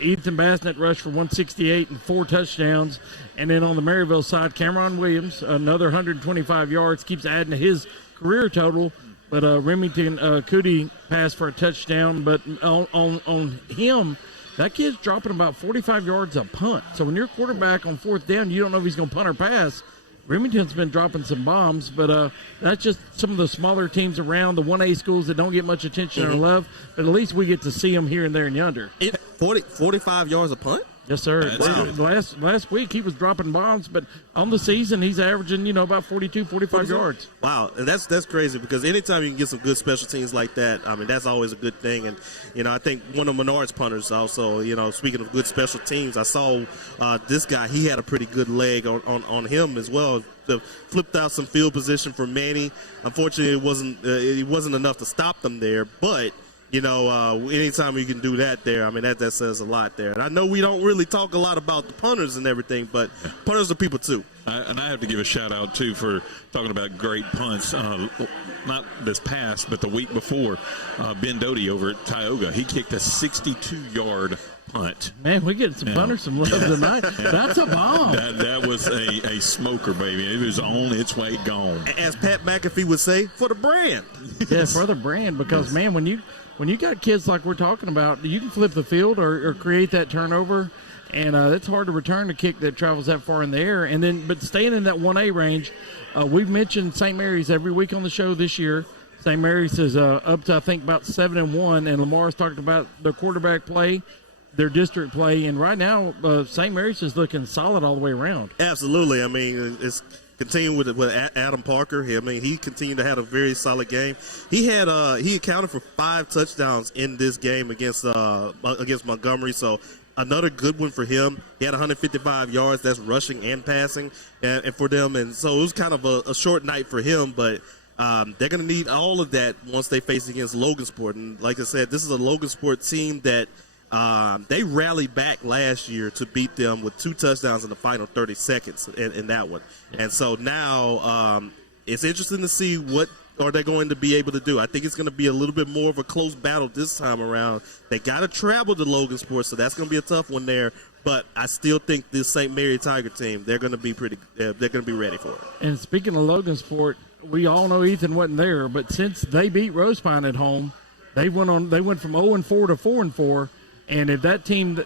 Ethan Bassnett rushed for 168 and 4 touchdowns. And then on the Maryville side, Cameron Williams, another 125 yards, keeps adding to his career total. But Remington Cootie passed for a touchdown. But on him, that kid's dropping about 45 yards a punt. So when you're quarterback on fourth down, you don't know if he's going to punt or pass. Remington's been dropping some bombs, but that's just some of the smaller teams around, the 1A schools that don't get much attention or love, but at least we get to see them here and there and yonder. 45 yards a punt? Yes, sir. Wow. Last week he was dropping bombs, but on the season he's averaging, about 42, 45 yards. Wow, and that's crazy because anytime you can get some good special teams like that, I mean, that's always a good thing. And, I think one of Menard's punters also, speaking of good special teams, I saw this guy, he had a pretty good leg on him as well. Flipped out some field position for Manny. Unfortunately, it wasn't enough to stop them there, but anytime you can do that there, I mean, that says a lot there. And I know we don't really talk a lot about the punters and everything, but punters are people too. And I have to give a shout out too for talking about great punts. Not this past, but the week before, Ben Doty over at Tioga, he kicked a 62-yard punt. Man, we get some punters some love tonight. That's a bomb. That was a smoker, baby. It was on its way gone. As Pat McAfee would say, for the brand. Yeah, for the brand, because man, when you got kids like we're talking about, you can flip the field or create that turnover, and it's hard to return a kick that travels that far in the air. And then, but staying in that 1A range, we've mentioned St. Mary's every week on the show this year. St. Mary's is up to I think about 7-1, and LaMar's talked about their quarterback play, their district play, and right now St. Mary's is looking solid all the way around. Absolutely. I mean, it's continuing with Adam Parker. I mean, he continued to have a very solid game. He accounted for 5 touchdowns in this game against Montgomery. So another good one for him. He had 155 yards. That's rushing and passing, and for them. And so it was kind of a short night for him, but they're going to need all of that once they face against Logansport. And like I said, this is a Logansport team that they rallied back last year to beat them with 2 touchdowns in the final 30 seconds in that one. And so now it's interesting to see what are they going to be able to do. I think it's going to be a little bit more of a close battle this time around. They got to travel to Logansport, so that's going to be a tough one there. But I still think this St. Mary Tiger team, they're going to be they're going to be ready for it. And speaking of Logansport, we all know Ethan wasn't there, but since they beat Rose Pine at home, they went from 0-4 to 4-4. And if that team,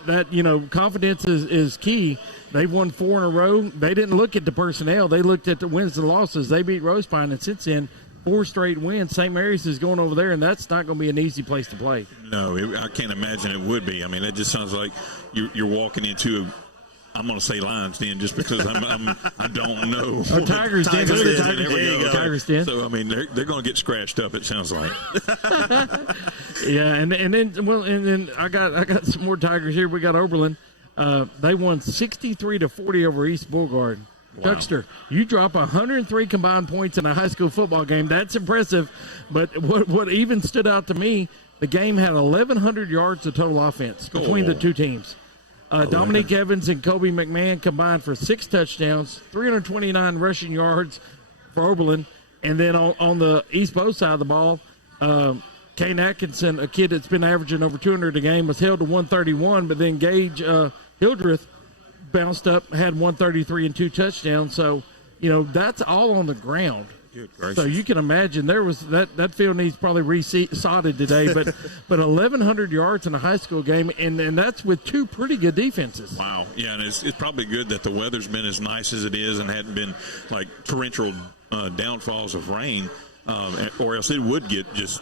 confidence is key. They've won 4 in a row. They didn't look at the personnel. They looked at the wins and losses. They beat Rose Pine, and since then, 4 straight wins. St. Mary's is going over there, and that's not going to be an easy place to play. No, I can't imagine it would be. I mean, it just sounds like you're walking into I'm going to say Lions Den just because I don't know. Oh, Tigers Den. Tigers Den. So, I mean, they're going to get scratched up, it sounds like. Yeah, and then I got some more Tigers here. We got Oberlin. They won 63-40 over East Beauregard. Wow. Chuckster, you drop 103 combined points in a high school football game. That's impressive. But what even stood out to me, the game had 1,100 yards of total offense between the two teams. Dominique Evans and Kobe McMahon combined for 6 touchdowns, 329 rushing yards for Oberlin. And then on the East Bow side of the ball, Kane Atkinson, a kid that's been averaging over 200 a game, was held to 131, but then Gage Hildreth bounced up, had 133 and 2 touchdowns. So, that's all on the ground. So you can imagine there was that field needs probably re-sodded today, but 1,100 yards in a high school game, and that's with 2 pretty good defenses. Wow, yeah, and it's probably good that the weather's been as nice as it is and hadn't been like torrential downfalls of rain, or else it would get just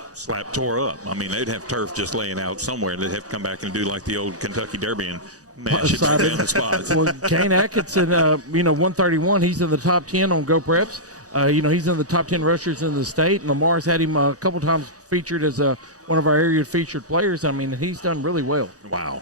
tore up. I mean, they'd have turf just laying out somewhere. They'd have to come back and do like the old Kentucky Derby and mash it down the spots. Well, Kane Atkinson, 131, he's in the top 10 on Go Preps. He's in the top 10 rushers in the state, and Lamar's had him a couple times featured as one of our area featured players. I mean, he's done really well. Wow,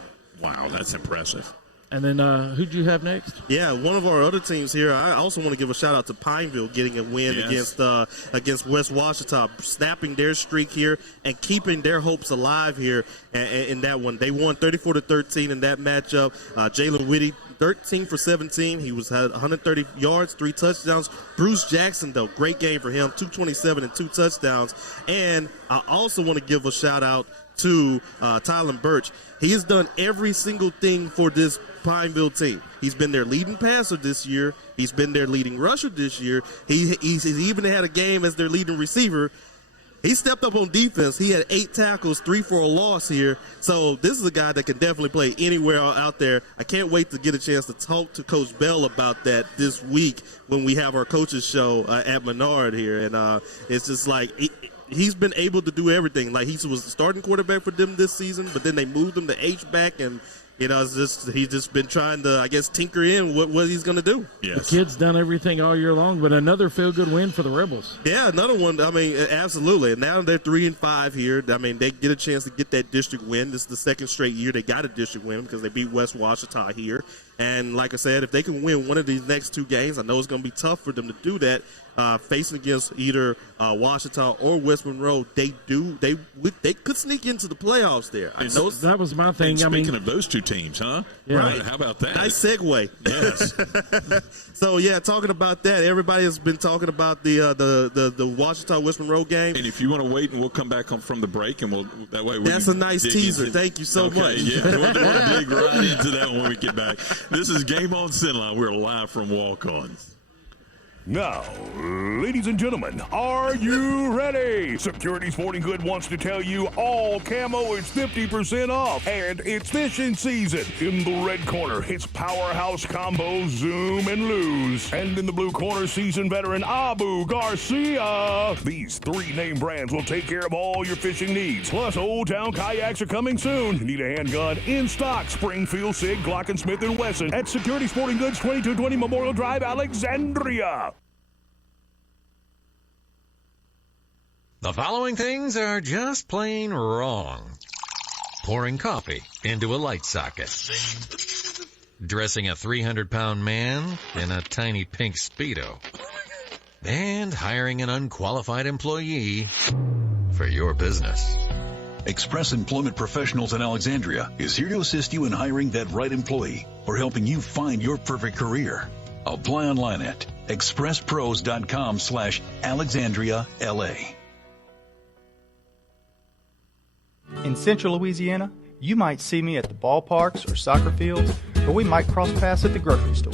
that's impressive. And then who'd you have next? Yeah, one of our other teams here. I also want to give a shout out to Pineville getting a win against West Washita, snapping their streak here and keeping their hopes alive here in that one. They won 34-13 in that matchup. Jalen Whitty, 13 for 17. He had 130 yards, 3 touchdowns. Bruce Jackson, though, great game for him, 227 and 2 touchdowns. And I also want to give a shout out to Tylan Burch. He has done every single thing for this Pineville team. He's been their leading passer this year. He's been their leading rusher this year. He's even had a game as their leading receiver. he stepped up on defense. He had 8 tackles, 3 for a loss here. So this is a guy that can definitely play anywhere out there. I can't wait to get a chance to talk to Coach Bell about that this week when we have our coaches show at Menard here. And it's just like he's been able to do everything. Like he was the starting quarterback for them this season, but then they moved him to H-back, and he's just been trying to, I guess, tinker in what he's going to do. Yes. The kid's done everything all year long, but another feel-good win for the Rebels. Yeah, another one. I mean, absolutely. And now they're 3-5 here. I mean, they get a chance to get that district win. This is the second straight year they got a district win because they beat West Washita here. And like I said, if they can win one of these next 2 games, I know it's going to be tough for them to do that. Facing against either Washita or West Monroe, they could sneak into the playoffs there. That was my thing. Speaking of those 2 teams, huh? Yeah. Right. How about that? Nice segue. Yes. So yeah, talking about that, everybody has been talking about the Washita West Monroe game. And if you want to wait, and we'll come back from the break, and that way. That's a nice teaser. Thank you so much. Yeah, we'll dig right into that when we get back. This is Game On CENLA. We're live from Walk-Ons. Now, ladies and gentlemen, are you ready? Security Sporting Good wants to tell you all camo is 50% off, and it's fishing season. In the red corner, it's Powerhouse Combo, Zoom, and Lose. And in the blue corner, seasoned veteran Abu Garcia. These 3 name brands will take care of all your fishing needs. Plus, Old Town Kayaks are coming soon. Need a handgun? In stock, Springfield, Sig, Glock & Smith & Wesson at Security Sporting Goods, 2220 Memorial Drive, Alexandria. The following things are just plain wrong. Pouring coffee into a light socket. Dressing a 300-pound man in a tiny pink Speedo. And hiring an unqualified employee for your business. Express Employment Professionals in Alexandria is here to assist you in hiring that right employee or helping you find your perfect career. Apply online at expresspros.com/AlexandriaLA. In Central Louisiana, you might see me at the ballparks or soccer fields, or we might cross paths at the grocery store.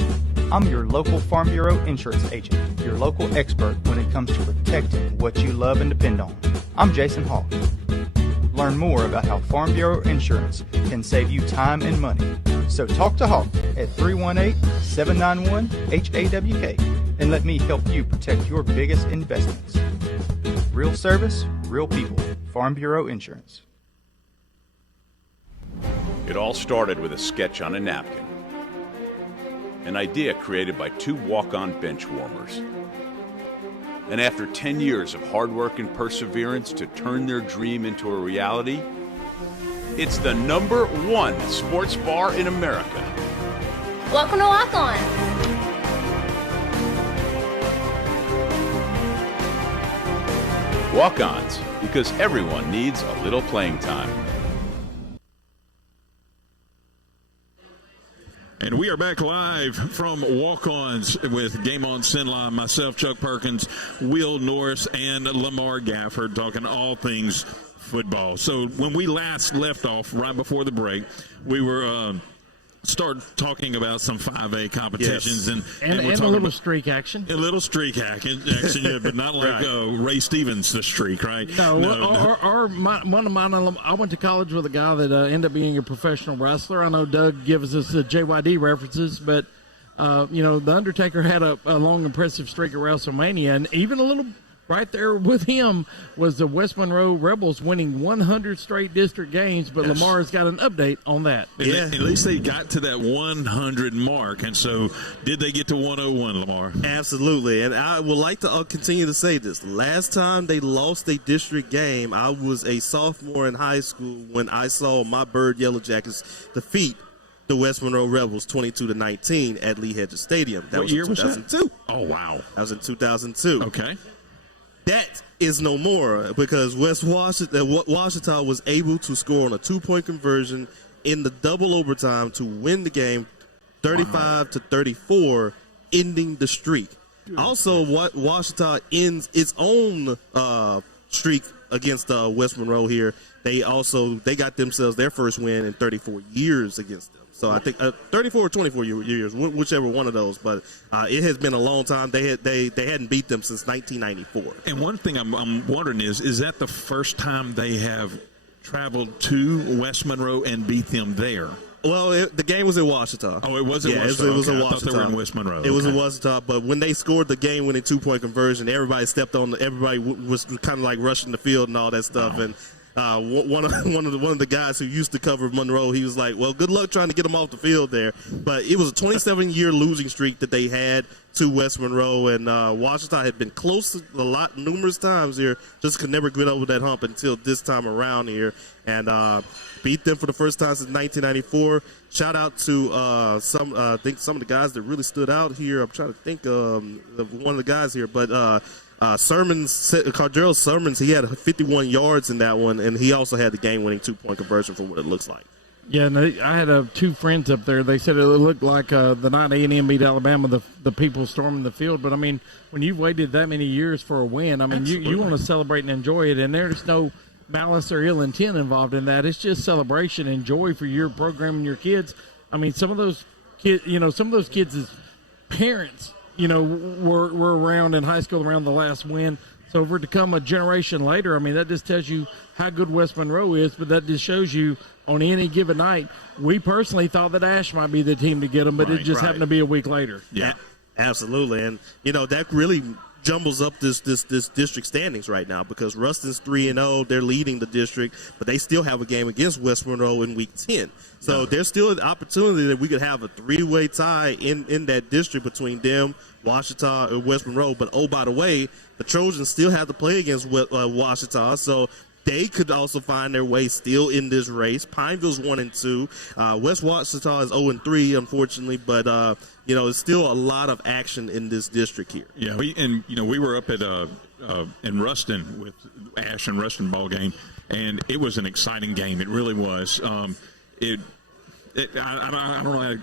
I'm your local Farm Bureau insurance agent, your local expert when it comes to protecting what you love and depend on. I'm Jason Hawk. Learn more about how Farm Bureau insurance can save you time and money. So talk to Hawk at 318-791-HAWK and let me help you protect your biggest investments. Real service, real people. Farm Bureau Insurance. It all started with a sketch on a napkin. An idea created by 2 walk-on bench warmers. And after 10 years of hard work and perseverance to turn their dream into a reality, it's the #1 sports bar in America. Welcome to Walk On. Walk-ons, because everyone needs a little playing time. And we are back live from Walk-Ons with Game On CENLA. Myself, Chuck Perkins, Will Norris, and LaMar Gafford, talking all things football. So when we last left off, right before the break, we were started talking about some 5A competitions. Yes. And we're a talking little streak action. A little streak action, yeah, but not like Ray Stevens, the streak, right? No. One of mine, I went to college with a guy that ended up being a professional wrestler. I know Doug gives us the JYD references, but, The Undertaker had a long, impressive streak at WrestleMania, and even a little right there with him was the West Monroe Rebels winning 100 straight district games, but yes. Lamar's got an update on that. Yeah. At least they got to that 100 mark, and so did they get to 101, Lamar? Absolutely, and I would like to continue to say this. Last time they lost a district game, I was a sophomore in high school when I saw my Bird Yellow Jackets defeat the West Monroe Rebels 22-19 at Lee Hedges Stadium. What year was 2002. Oh, wow. That was in 2002. Okay. That is no more because West Washita was able to score on a 2-point conversion in the double overtime to win the game 35-34, ending the streak. Also, Washita ends its own streak against West Monroe here. They got themselves their first win in 34 years against them. So I think 34 or 24 years, whichever one of those. But it has been a long time. They hadn't beat them since 1994. And one thing I'm wondering is that the first time they have traveled to West Monroe and beat them there? Well, the game was in Washita. Oh, it was in Washita. It was in I Washita. thought they were in West Monroe. It was in Washita, but when they scored the game-winning 2-point conversion, everybody stepped on. Everybody was kind of like rushing the field and all that stuff. Wow. And one of the guys who used to cover Monroe, he was like, "Well, good luck trying to get them off the field there." But it was a 27-year losing streak that they had to West Monroe, and Washita had been close numerous times here, just could never get over that hump until this time around here, and beat them for the first time since 1994. Shout out to I think some of the guys that really stood out here. I'm trying to think of one of the guys here, but Cardrell Sermons, he had 51 yards in that one, and he also had the game-winning 2-point conversion for what it looks like. Yeah, and I had two friends up there. They said it looked like the night A&M beat Alabama, the people storming the field. But, I mean, when you've waited that many years for a win, I mean, you want to celebrate and enjoy it, and there's no malice or ill intent involved in that. It's just celebration and joy for your program and your kids. I mean, some of those kids' parents, were around in high school around the last win. So for it to come a generation later, I mean, that just tells you how good West Monroe is, but that just shows you on any given night. We personally thought that Ash might be the team to get them, but it just happened to be a week later. Yeah, absolutely. And, that really jumbles up this district standings right now because Ruston's 3-0. They're leading the district, but they still have a game against West Monroe in Week 10. So there's still an opportunity that we could have a 3-way tie in that district between them, Washita, and West Monroe. But, oh, by the way, the Trojans still have to play against Washita, so they could also find their way still in this race. Pineville's 1-2. West Washita is 0-3, unfortunately, but there's still a lot of action in this district here. Yeah, we were up at in Ruston with Ash and Ruston ball game, and it was an exciting game. It really was. I don't know.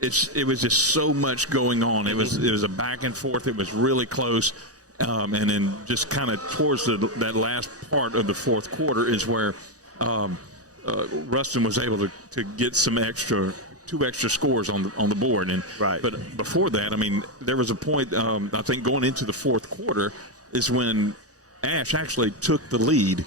It was just so much going on. It was a back and forth. It was really close. And then just kind of towards that last part of the fourth quarter is where Ruston was able to get two extra scores on the board. And but before that, I mean, there was a point I think going into the fourth quarter is when Ash actually took the lead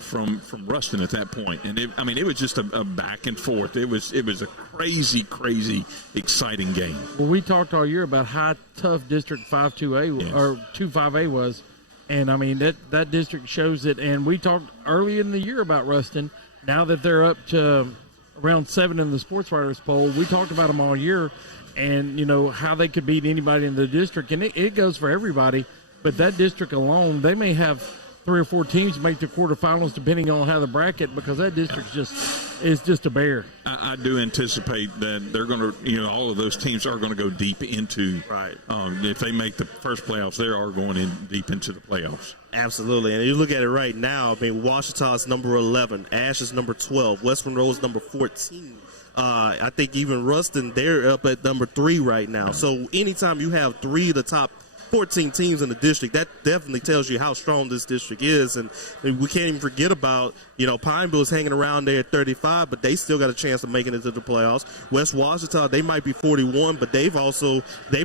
from Ruston at that point. And it was just a back and forth. It was a crazy exciting game. Well, we talked all year about how tough District 5-2A or 2-5A was, and I mean that district shows it. And we talked early in the year about Ruston. Now that they're up to around 7 in the Sports Writers poll, we talked about them all year, and how they could beat anybody in the district, and it goes for everybody. But that district alone, they may have 3 or 4 teams make the quarterfinals depending on how the bracket, because that district is just a bear. I do anticipate that they're going to, all of those teams are going to go deep into. Right. If they make the first playoffs, they are going in deep into the playoffs. Absolutely. And you look at it right now, I mean, Washita is number 11. Ash is number 12. West Monroe is number 14. I think even Ruston, they're up at number 3 right now. So anytime you have 3 of the top 14 teams in the district, that definitely tells you how strong this district is. And we can't even forget about, Pineville's hanging around there at 35, but they still got a chance of making it to the playoffs. West Washita, they might be 41, but they've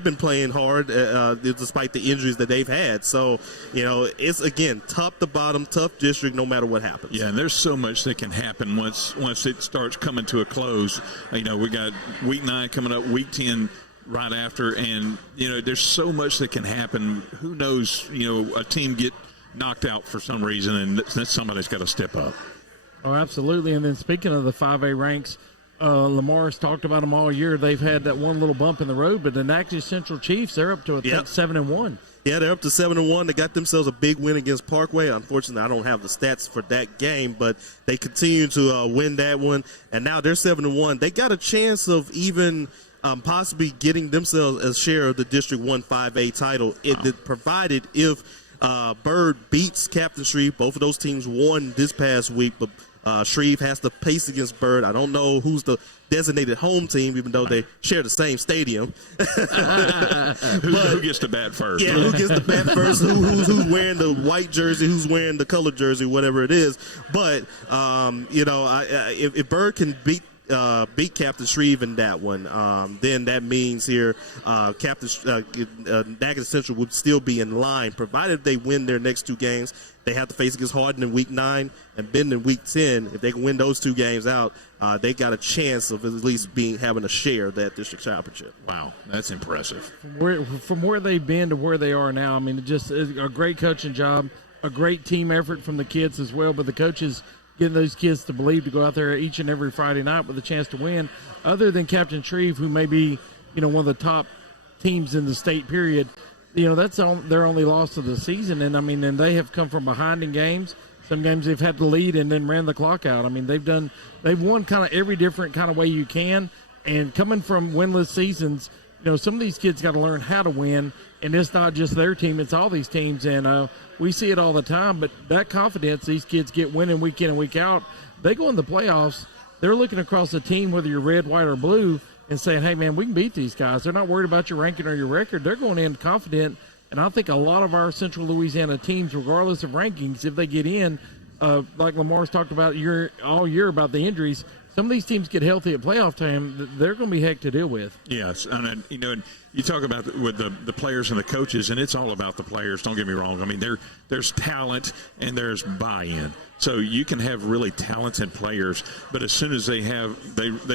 been playing hard despite the injuries that they've had. So, it's, again, top to bottom, tough district no matter what happens. Yeah, and there's so much that can happen once it starts coming to a close. We got Week 9 coming up, Week 10 right after, and there's so much that can happen. Who knows, a team get knocked out for some reason, and then somebody's got to step up. Oh, absolutely. And then speaking of the 5A ranks, LaMar's talked about them all year. They've had that one little bump in the road, but the Natchez Central Chiefs, they're up to 7-1. Yeah, they're up to 7-1. They got themselves a big win against Parkway. Unfortunately, I don't have the stats for that game, but they continue to win that one, and now they're 7-1. They got a chance of even possibly getting themselves a share of the District 1 5A title, provided if Bird beats Captain Street. Both of those teams won this past week, but Shreve has to pace against Byrd. I don't know who's the designated home team, even though they share the same stadium. Who gets to bat first? Yeah, who gets to bat first? Who's wearing the white jersey? Who's wearing the colored jersey? Whatever it is. But if Byrd can beat Captain Shreve in that one, then that means here Captain Natchez Central would still be in line, provided they win their next 2 games. They have to face against Hardin in Week 9 and Benton in Week 10. If they can win those 2 games out, they got a chance of at least having a share of that district championship. Wow, that's impressive. From where they've been to where they are now, I mean, just a great coaching job, a great team effort from the kids as well, but the coaches getting those kids to believe to go out there each and every Friday night with a chance to win. Other than Captain Shreve, who may be, one of the top teams in the state period, that's their only loss of the season. And, and they have come from behind in games. Some games they've had to lead and then ran the clock out. I mean, they've won kind of every different kind of way you can. And coming from winless seasons, some of these kids got to learn how to win. And it's not just their team, it's all these teams. And we see it all the time. But that confidence these kids get winning week in and week out, they go in the playoffs, they're looking across the team, whether you're red, white, or blue, and saying, hey, man, we can beat these guys. They're not worried about your ranking or your record. They're going in confident. And I think a lot of our Central Louisiana teams, regardless of rankings, if they get in, like LaMar's talked about all year about the injuries, some of these teams get healthy at playoff time, they're going to be heck to deal with. Yes, and you talk about with the players and the coaches, and it's all about the players. Don't get me wrong. I mean, there's talent and there's buy-in. So you can have really talented players, but as soon as they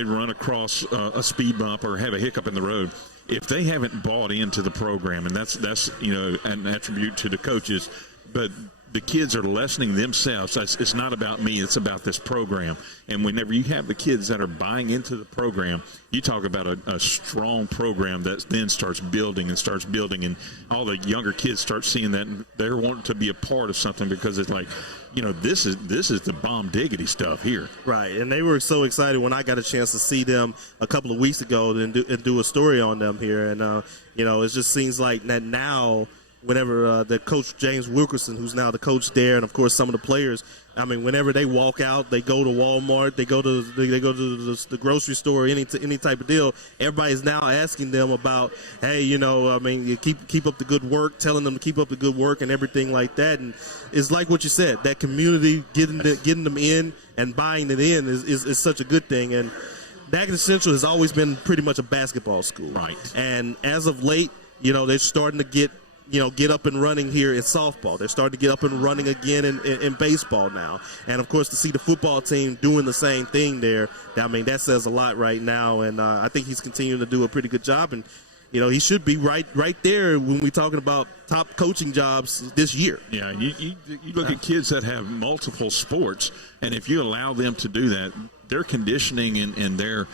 run across a speed bump or have a hiccup in the road, if they haven't bought into the program, and that's an attribute to the coaches, but the kids are lessening themselves. It's not about me. It's about this program. And whenever you have the kids that are buying into the program, you talk about a strong program that then starts building, and all the younger kids start seeing that, and they're wanting to be a part of something because it's like, this is the bomb diggity stuff here. Right, and they were so excited when I got a chance to see them a couple of weeks ago and do a story on them here. And, it just seems like that now, whenever the coach James Wilkerson, who's now the coach there, and of course some of the players, whenever they walk out, they go to Walmart, they go to the grocery store, any type of deal. Everybody's now asking them about, hey, you keep up the good work, telling them to keep up the good work and everything like that. And it's like what you said, that community getting them in and buying it in is such a good thing. And Natchez Central has always been pretty much a basketball school, right? And as of late, they're starting to get up and running here in softball. They're starting to get up and running again in baseball now. And, of course, to see the football team doing the same thing there, that says a lot right now. And I think he's continuing to do a pretty good job. And, he should be right there when we're talking about top coaching jobs this year. Yeah, you look at kids that have multiple sports, and if you allow them to do that, their conditioning and their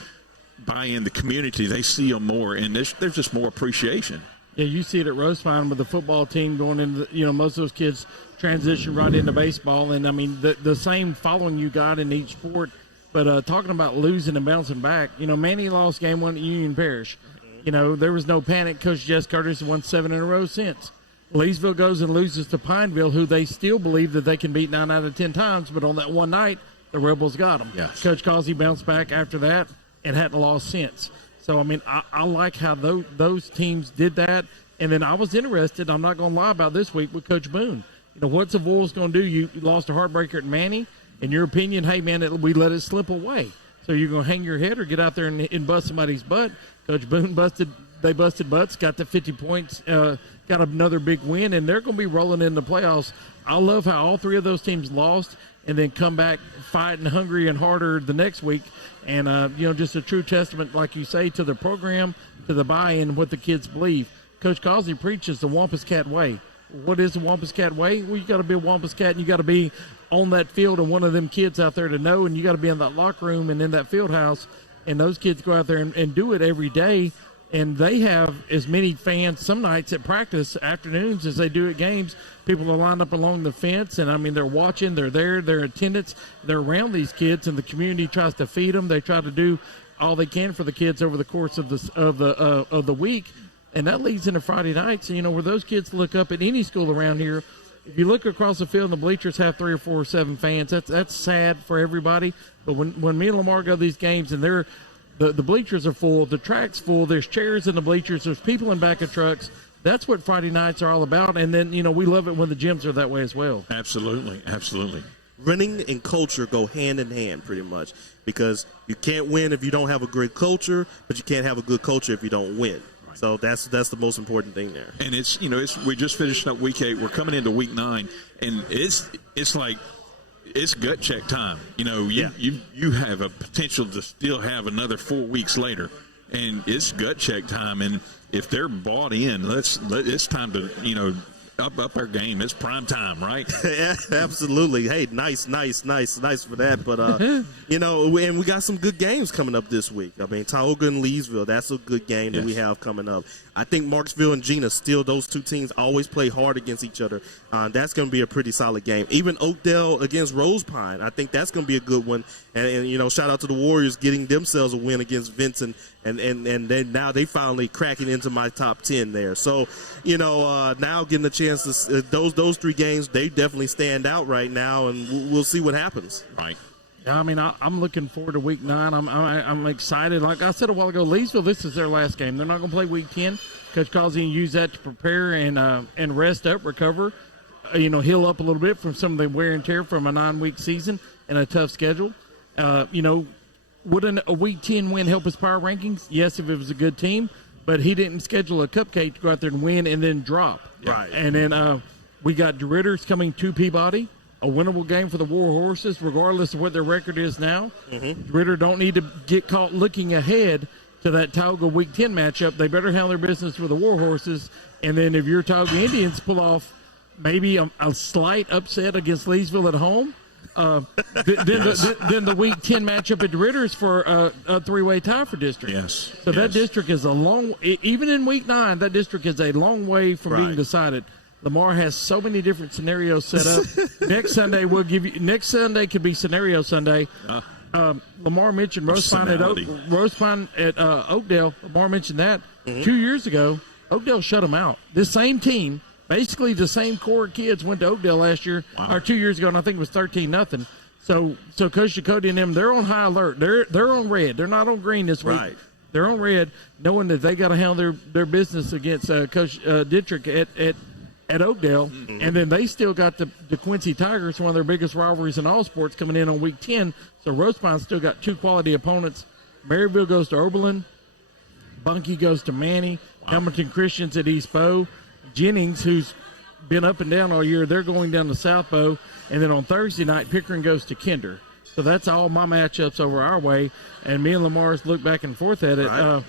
buy-in the community, they see them more, and there's just more appreciation. Yeah, you see it at Rosepine with the football team going into, most of those kids transition right into baseball. And, the same following you got in each sport. But talking about losing and bouncing back, Manny lost game 1 at Union Parish. There was no panic. Coach Jess Curtis has won 7 in a row since. Leesville goes and loses to Pineville, who they still believe that they can beat 9 out of 10 times. But on that one night, the Rebels got them. Yes. Coach Causey bounced back after that and hadn't lost since. So, I like how those teams did that. And then I was interested, I'm not going to lie about this week, with Coach Boone. What's the Wolves going to do? You lost a heartbreaker at Manny. In your opinion, hey, man, we let it slip away. So you're going to hang your head or get out there and bust somebody's butt. Coach Boone busted butts, got the 50 points, got another big win, and they're going to be rolling in the playoffs. I love how all 3 of those teams lost and then come back fighting hungry and harder the next week. And, just a true testament, like you say, to the program, to the buy-in, what the kids believe. Coach Causey preaches the Wampus Cat way. What is the Wampus Cat way? Well, you got to be a Wampus Cat, and you got to be on that field and one of them kids out there to know, and you got to be in that locker room and in that field house. And those kids go out there and do it every day. And they have as many fans some nights at practice afternoons as they do at games. People are lined up along the fence, and they're watching, they're there, they're attendance, they're around these kids, and the community tries to feed them. They try to do all they can for the kids over the course of the week, and that leads into Friday nights. Where those kids look up at any school around here, if you look across the field, and the bleachers have 3 or 4 or 7 fans. That's sad for everybody. But when me and LaMar go to these games, and the bleachers are full, the track's full, there's chairs in the bleachers, there's people in back of trucks. That's what Friday nights are all about. And then, we love it when the gyms are that way as well. Absolutely. Winning and culture go hand in hand pretty much, because you can't win if you don't have a great culture, but you can't have a good culture if you don't win. Right. So that's the most important thing there. And it's we just finished up week 8. We're coming into week 9, and it's like it's gut check time. You have a potential to still have another 4 weeks later, and it's gut check time. And if they're bought in, it's time to up our game. It's prime time, right? Yeah, absolutely. Hey, nice for that. But and we got some good games coming up this week. I mean, Tioga and Leesville, that's a good game that we have coming up. I think Marksville and Gina, still those two teams always play hard against each other. That's going to be a pretty solid game. Even Oakdale against Rose Pine, I think that's going to be a good one. And shout out to the Warriors getting themselves a win against Vincent, and then now they finally cracking into my top 10 there. So, now getting a chance to those 3 games, they definitely stand out right now, and we'll see what happens. Right. Yeah, I mean, I'm looking forward to week 9. I'm excited. Like I said a while ago, Leesville, this is their last game. They're not going to play week 10. Coach Causey use that to prepare and rest up, recover, heal up a little bit from some of the wear and tear from a 9-week season and a tough schedule. Would a week 10 win help his power rankings? Yes, if it was a good team, but he didn't schedule a cupcake to go out there and win and then drop. Right. And then we got DeRitters coming to Peabody. A winnable game for the War Horses, regardless of what their record is now. Mm-hmm. Ritter don't need to get caught looking ahead to that Tioga Week 10 matchup. They better handle their business with the War Horses. And then if your Tioga Indians pull off maybe a slight upset against Leesville at home, then the Week 10 matchup at DeRitter is for a 3-way tie for district. Yes. So that district is even in Week 9, that district is a long way from being decided. LaMar has so many different scenarios set up. Next Sunday could be scenario Sunday. LaMar mentioned Rose Pine at Oakdale. LaMar mentioned that 2 years ago. Oakdale shut them out. This same team, basically the same core of kids, went to Oakdale last year or 2 years ago, and I think it was 13-0. So Coach Dakota and them, they're on high alert. They're on red. They're not on green this week. Right. They're on red, knowing that they got to handle their business against Coach Dietrich at Oakdale, and then they still got the Quincy Tigers, one of their biggest rivalries in all sports, coming in on week 10. So Rose Pine still got 2 quality opponents. Maryville goes to Oberlin. Bunkie goes to Manny. Hamilton Christians at East Bow. Jennings, who's been up and down all year, they're going down to South Bow. And then on Thursday night, Pickering goes to Kinder. So that's all my matchups over our way. And me and Lamar's look back and forth at it. Right.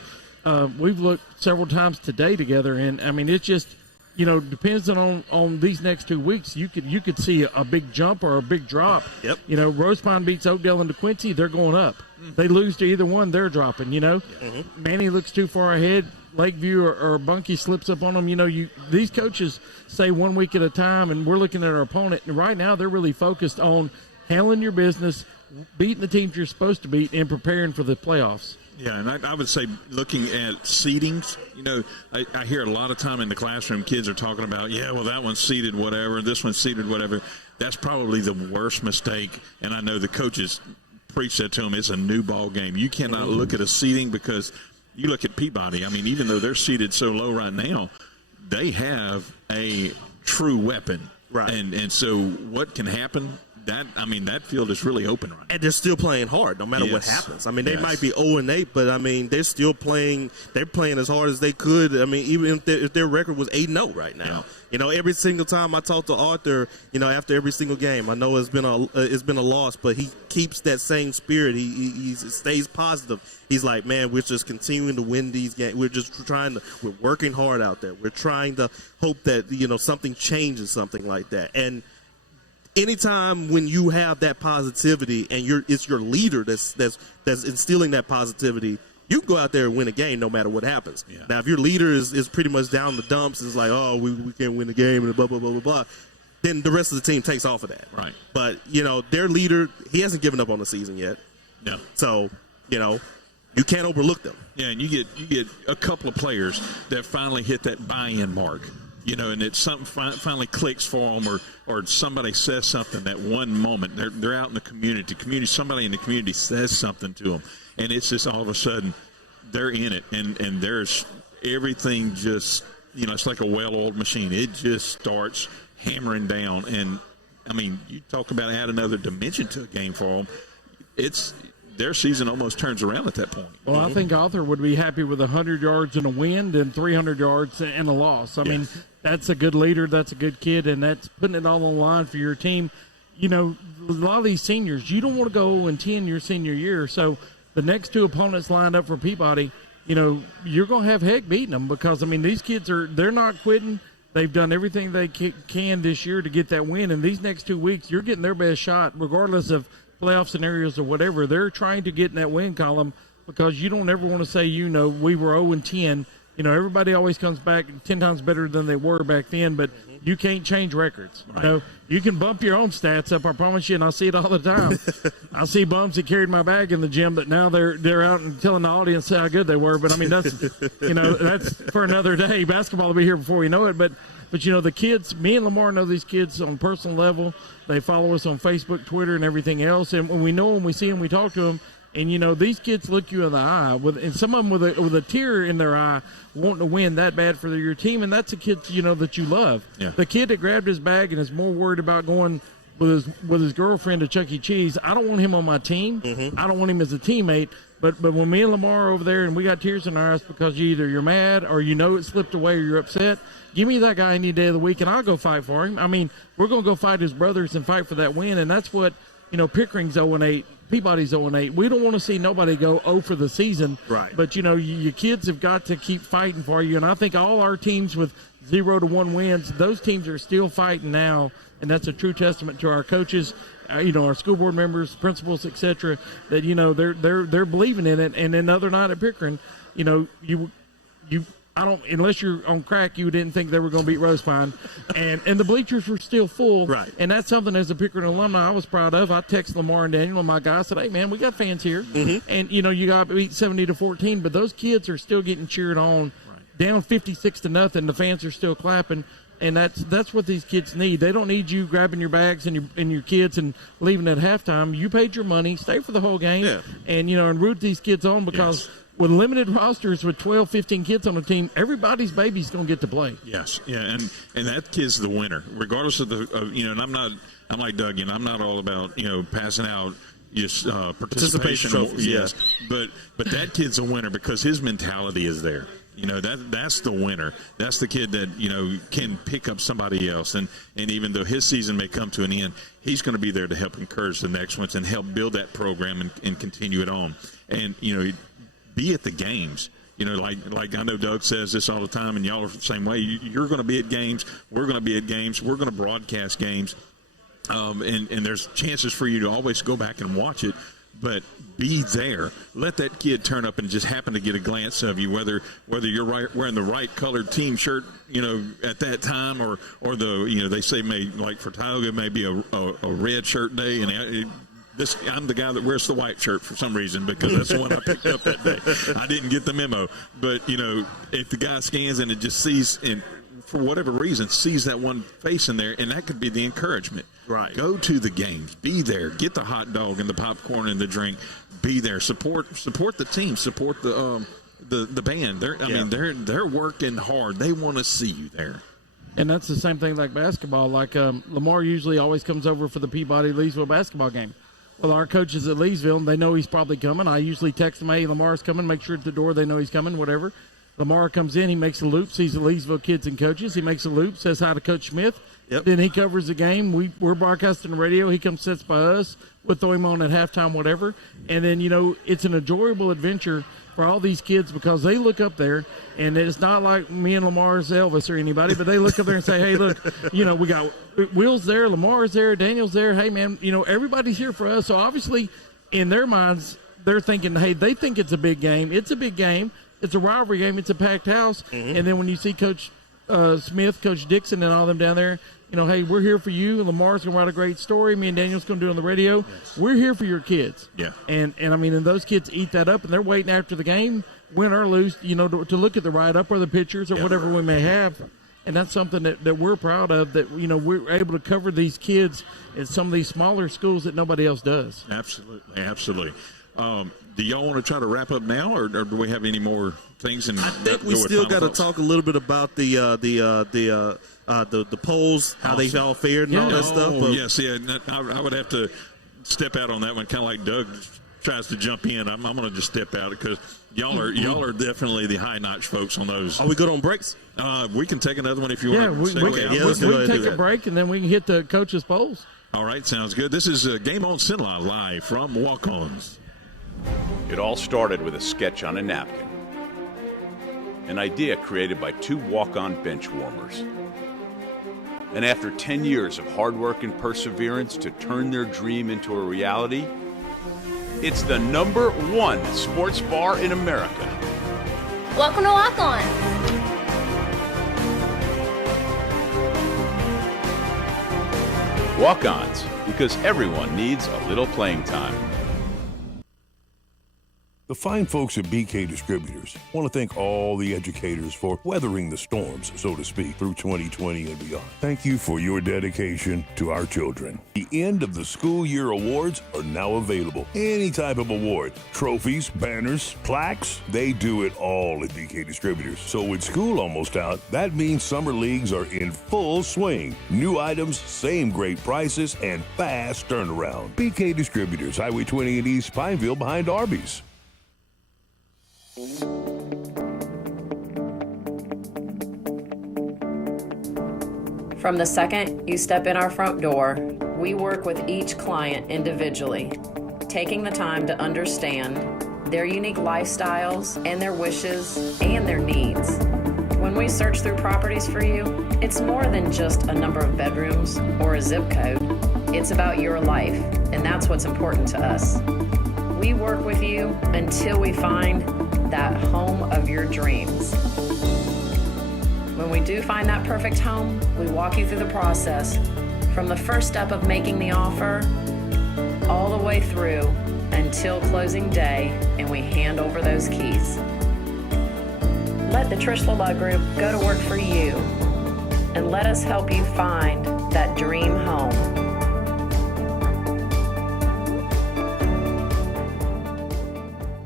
We've looked several times today together, and I mean, it's just, depends on these next 2 weeks. You could see a big jump or a big drop. Yep. Rose Pine beats Oakdale and DeQuincy, they're going up. They lose to either one, they're dropping. Manny looks too far ahead. Lakeview or Bunkie slips up on them. These coaches say 1 week at a time, and we're looking at our opponent. And right now, they're really focused on handling your business, beating the teams you're supposed to beat, and preparing for the playoffs. Yeah, and I would say looking at seedings, I hear a lot of time in the classroom kids are talking about, that one's seeded whatever, this one's seeded whatever. That's probably the worst mistake, and I know the coaches preach that to them. It's a new ball game. You cannot look at a seeding, because you look at Peabody. I mean, even though they're seeded so low right now, they have a true weapon. Right. And so what can happen? That field is really open right now. And they're still playing hard no matter what happens. I mean, they might be 0-8, but, I mean, they're still playing. They're playing as hard as they could. I mean, even if their record was 8-0 right now. Yeah. Every single time I talk to Arthur, after every single game, I know it's been a loss, but he keeps that same spirit. He stays positive. He's like, man, we're just continuing to win these games. We're working hard out there. We're trying to hope that, something changes, something like that. And anytime when you have that positivity and it's your leader that's instilling that positivity, you can go out there and win a game no matter what happens. Yeah. Now, if your leader is pretty much down the dumps, is like, we can't win the game and blah, blah, blah, blah, blah, then the rest of the team takes off of that. Right. But, their leader, he hasn't given up on the season yet. No. So, you can't overlook them. Yeah, and you get a couple of players that finally hit that buy-in mark and it's something finally clicks for them, or somebody says something that one moment. They're out in the community. Somebody in the community says something to them, and it's just all of a sudden they're in it, and there's everything just, it's like a well-oiled machine. It just starts hammering down, and I mean, you talk about add another dimension to a game for them. Their season almost turns around at that point. Well, I think Arthur would be happy with 100 yards and a win and 300 yards and a loss. I mean, that's a good leader. That's a good kid, and that's putting it all on the line for your team. A lot of these seniors, you don't want to go 0-10 your senior year. So the next two opponents lined up for Peabody, you're going to have heck beating them because, these kids they're not quitting. They've done everything they can this year to get that win. And these next 2 weeks, you're getting their best shot regardless of playoff scenarios or whatever. They're trying to get in that win column because you don't ever want to say, we were 0-10. Everybody always comes back 10 times better than they were back then, but you can't change records. Right. You can bump your own stats up, I promise you, and I see it all the time. I see bums that carried my bag in the gym that now they're out and telling the audience how good they were. But that's that's for another day. Basketball will be here before we know it. But the kids, me and LaMar know these kids on a personal level. They follow us on Facebook, Twitter, and everything else. And when we know them, we see them, we talk to them. And, these kids look you in the eye, and some of them with a tear in their eye, wanting to win that bad for your team. And that's a kid, that you love. Yeah. The kid that grabbed his bag and is more worried about going with his girlfriend to Chuck E. Cheese, I don't want him on my team. Mm-hmm. I don't want him as a teammate. But when me and LaMar are over there and we got tears in our eyes because either you're mad or it slipped away or you're upset, give me that guy any day of the week and I'll go fight for him. We're going to go fight his brothers and fight for that win. And that's what, Pickering's 0-8. Peabody's 0-8. We don't want to see nobody go 0 for the season. Right. But, your kids have got to keep fighting for you. And I think all our teams with 0-1 wins, those teams are still fighting now. And that's a true testament to our coaches, our school board members, principals, et that, they're believing in it. And then the other night at Pickering, unless you're on crack, you didn't think they were going to beat Rose Pine. And the bleachers were still full. Right. And that's something as a Pickering alumni I was proud of. I texted LaMar and Daniel and my guy, said, hey, man, we got fans here. Mm-hmm. And, you got beat 70-14, but those kids are still getting cheered on. Right. Down 56-0, the fans are still clapping. And that's what these kids need. They don't need you grabbing your bags and your kids and leaving at halftime. You paid your money, stay for the whole game, and root these kids on because with limited rosters with 12, 15 kids on the team, everybody's baby's going to get to play. Yes, yeah, and that kid's the winner, regardless of and I'm like Doug, I'm not all about passing out just participation trophies. Yes, but that kid's a winner because his mentality is there. That's the winner. That's the kid that can pick up somebody else, and even though his season may come to an end, he's going to be there to help encourage the next ones and help build that program and continue it on. And be at the games. Like I know Doug says this all the time, and y'all are the same way. You're going to be at games. We're going to be at games. We're going to broadcast games, and there's chances for you to always go back and watch it. But be there. Let that kid turn up and just happen to get a glance of you, whether you're wearing the right colored team shirt, at that time, or the they say like for Tioga it may be a red shirt day, and I'm the guy that wears the white shirt for some reason because that's the one I picked up that day. I didn't get the memo, but if the guy scans and it just sees and for whatever reason sees that one face in there, and that could be the encouragement. Right. Go to the games. Be there. Get the hot dog and the popcorn and the drink. Be there. Support the team. Support the band. They're working hard. They want to see you there. And that's the same thing like basketball. Like LaMar usually always comes over for the Peabody-Leesville basketball game. Well, our coaches at Leesville, they know he's probably coming. I usually text them, hey, Lamar's coming. Make sure at the door they know he's coming, whatever. LaMar comes in. He makes a loop, sees the Leesville kids and coaches. He makes a loop, says hi to Coach Smith. Yep. Then he covers the game. We're broadcasting the radio. He comes, sits by us. We'll throw him on at halftime, whatever. And then, it's an enjoyable adventure for all these kids because they look up there, and it's not like me and Lamar's Elvis or anybody, but they look up there and say, hey, look, we got Will's there, Lamar's there, Daniel's there. Hey, man, everybody's here for us. So obviously in their minds, they're thinking, hey, they think it's a big game. It's a big game. It's a rivalry game. It's a packed house. Mm-hmm. And then when you see Coach Smith, Coach Dixon, and all them down there, hey, we're here for you. Lamar's going to write a great story. Me and Daniel's going to do it on the radio. Yes. We're here for your kids. Yeah. And those kids eat that up, and they're waiting after the game, win or lose, to look at the write-up or the pictures or whatever we may have. and that's something that we're proud of, that, we're able to cover these kids in some of these smaller schools that nobody else does. Absolutely. Do y'all want to try to wrap up now, or do we have any more things? I think we still got to talk a little bit about the polls, how they all fared and all that stuff. Yes, I would have to step out on that one, kind of like Doug tries to jump in. I'm going to just step out because y'all are definitely the high-notch folks on those. Are we good on breaks? We can take another one if you want. We can take a break, and then we can hit the coaches' polls. All right, sounds good. This is Game On CENLA live from Walk-Ons. It all started with a sketch on a napkin. An idea created by two walk-on bench warmers. And after 10 years of hard work and perseverance to turn their dream into a reality, it's the #1 sports bar in America. Welcome to Walk On. Walk-ons, because everyone needs a little playing time. The fine folks at BK Distributors want to thank all the educators for weathering the storms, so to speak, through 2020 and beyond. Thank you for your dedication to our children. The end of the school year awards are now available. Any type of award, trophies, banners, plaques, they do it all at BK Distributors. So with school almost out, that means summer leagues are in full swing. New items, same great prices, and fast turnaround. BK Distributors, Highway 20 in East Pineville behind Arby's. From the second you step in our front door, we work with each client individually, taking the time to understand their unique lifestyles and their wishes and their needs. When we search through properties for you, it's more than just a number of bedrooms or a zip code. It's about your life, and that's what's important to us. We work with you until we find that home of your dreams. When we do find that perfect home, we walk you through the process from the first step of making the offer all the way through until closing day, and we hand over those keys. Let the Trish LaMar Group go to work for you, and let us help you find that dream home.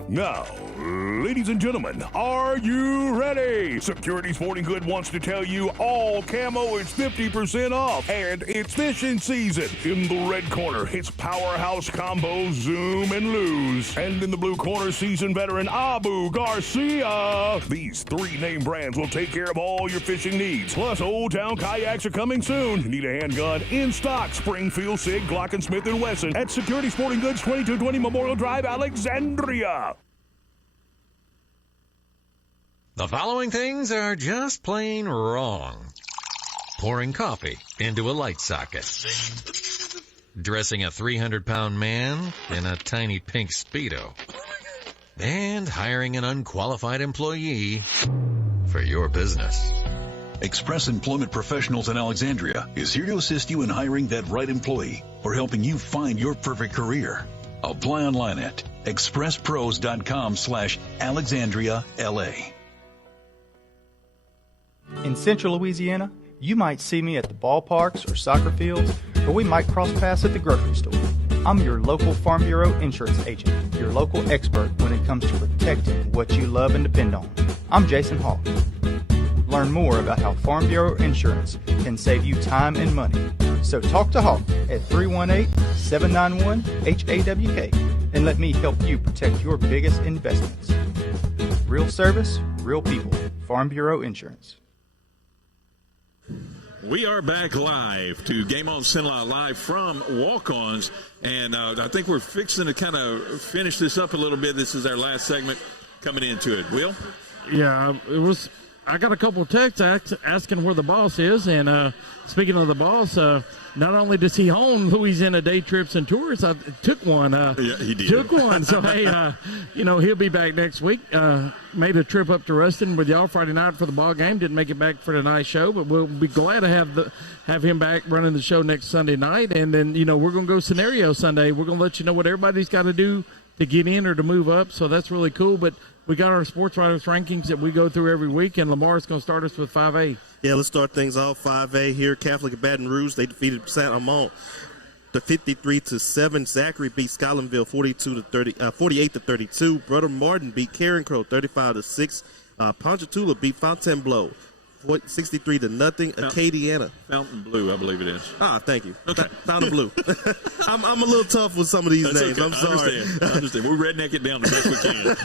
Now, ladies and gentlemen, are you ready? Security Sporting Good wants to tell you all camo is 50% off, and it's fishing season. In the red corner, it's Powerhouse Combo, Zoom, and Lose. And in the blue corner, seasoned veteran Abu Garcia. These three name brands will take care of all your fishing needs. Plus, Old Town Kayaks are coming soon. Need a handgun? In stock, Springfield, Sig, Glock & Smith & Wesson at Security Sporting Goods, 2220 Memorial Drive, Alexandria. The following things are just plain wrong. Pouring coffee into a light socket. Dressing a 300-pound man in a tiny pink Speedo. And hiring an unqualified employee for your business. Express Employment Professionals in Alexandria is here to assist you in hiring that right employee or helping you find your perfect career. Apply online at expresspros.com/AlexandriaLA. In Central Louisiana, you might see me at the ballparks or soccer fields, or we might cross paths at the grocery store. I'm your local Farm Bureau insurance agent, your local expert when it comes to protecting what you love and depend on. I'm Jason Hawk. Learn more about how Farm Bureau insurance can save you time and money. So talk to Hawk at 318-791-HAWK and let me help you protect your biggest investments. Real service, real people. Farm Bureau Insurance. We are back live to Game On CENLA live from Walk-Ons, and I think we're fixing to kind of finish this up a little bit. This is our last segment coming into it. Will? Yeah, it was. I got a couple of texts asking where the boss is, and speaking of the boss, not only does he own Louisiana Day Trips and Tours, I took one. Yeah, he did. Took one. So, hey, he'll be back next week. Made a trip up to Ruston with y'all Friday night for the ball game. Didn't make it back for tonight's show, but we'll be glad to have him back running the show next Sunday night. And then, we're going to go scenario Sunday. We're going to let you know what everybody's got to do to get in or to move up. So that's really cool. But we got our sports writers rankings that we go through every week, and LaMar's going to start us with 5A. Yeah, let's start things off. 5A here. Catholic of Baton Rouge, they defeated Saint Amant 53-7. Zachary beat Scotlandville 48-32. Brother Martin beat Karen Crow 35-6. Ponchatoula beat Fontainebleau 63-0. Acadiana. Fontainebleau, I believe it is. Thank you. Okay. Fontainebleau. I'm a little tough with some of these names. Okay. I'm sorry. I understand. We redneck it down the best we can.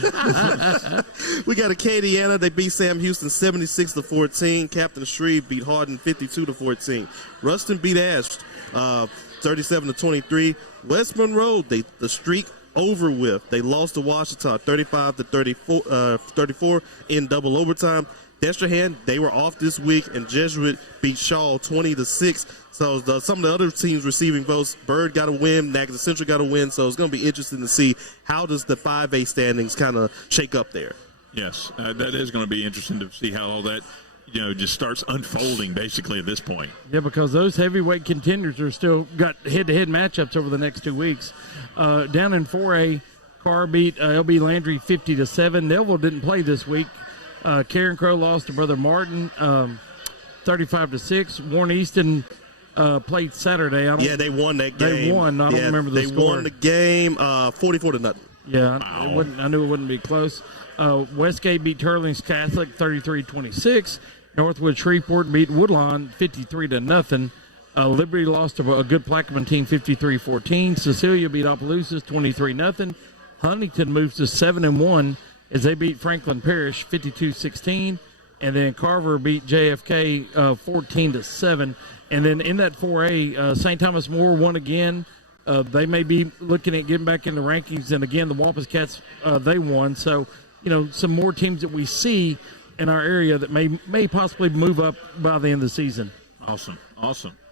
We got Acadiana. They beat Sam Houston 76-14. Captain Shreve beat Hardin 52-14. Ruston beat Ash 37-23. West Monroe, the streak over with. They lost to Washita 35-34 in double overtime. Destrehan, they were off this week, and Jesuit beat Shaw 20-6. So some of the other teams receiving votes, Bird got a win, Natchez Central got a win. So it's going to be interesting to see how does the 5A standings kind of shake up there. Yes, that is going to be interesting to see how all that, just starts unfolding basically at this point. Yeah, because those heavyweight contenders are still got head-to-head matchups over the next 2 weeks. Down in 4A, Carr beat LB Landry 50-7. Neville didn't play this week. Karen Crow lost to Brother Martin 35-6. Warren Easton played Saturday. They won that game. They won. I don't remember the score. They won the game 44-0. Yeah, wow. I knew it wouldn't be close. Westgate beat Turlings Catholic 33-26. Northwood Shreveport beat Woodlawn 53-0. Liberty lost to a good Plaquemine team 53-14. Cecilia beat Opelousas 23-0. Huntington moves to 7-1 as they beat Franklin Parish 52-16. And then Carver beat JFK 14-7. And then in that 4A, St. Thomas More won again. They may be looking at getting back in the rankings. And again, the Wampus Cats, they won. So, some more teams that we see in our area that may possibly move up by the end of the season. Awesome.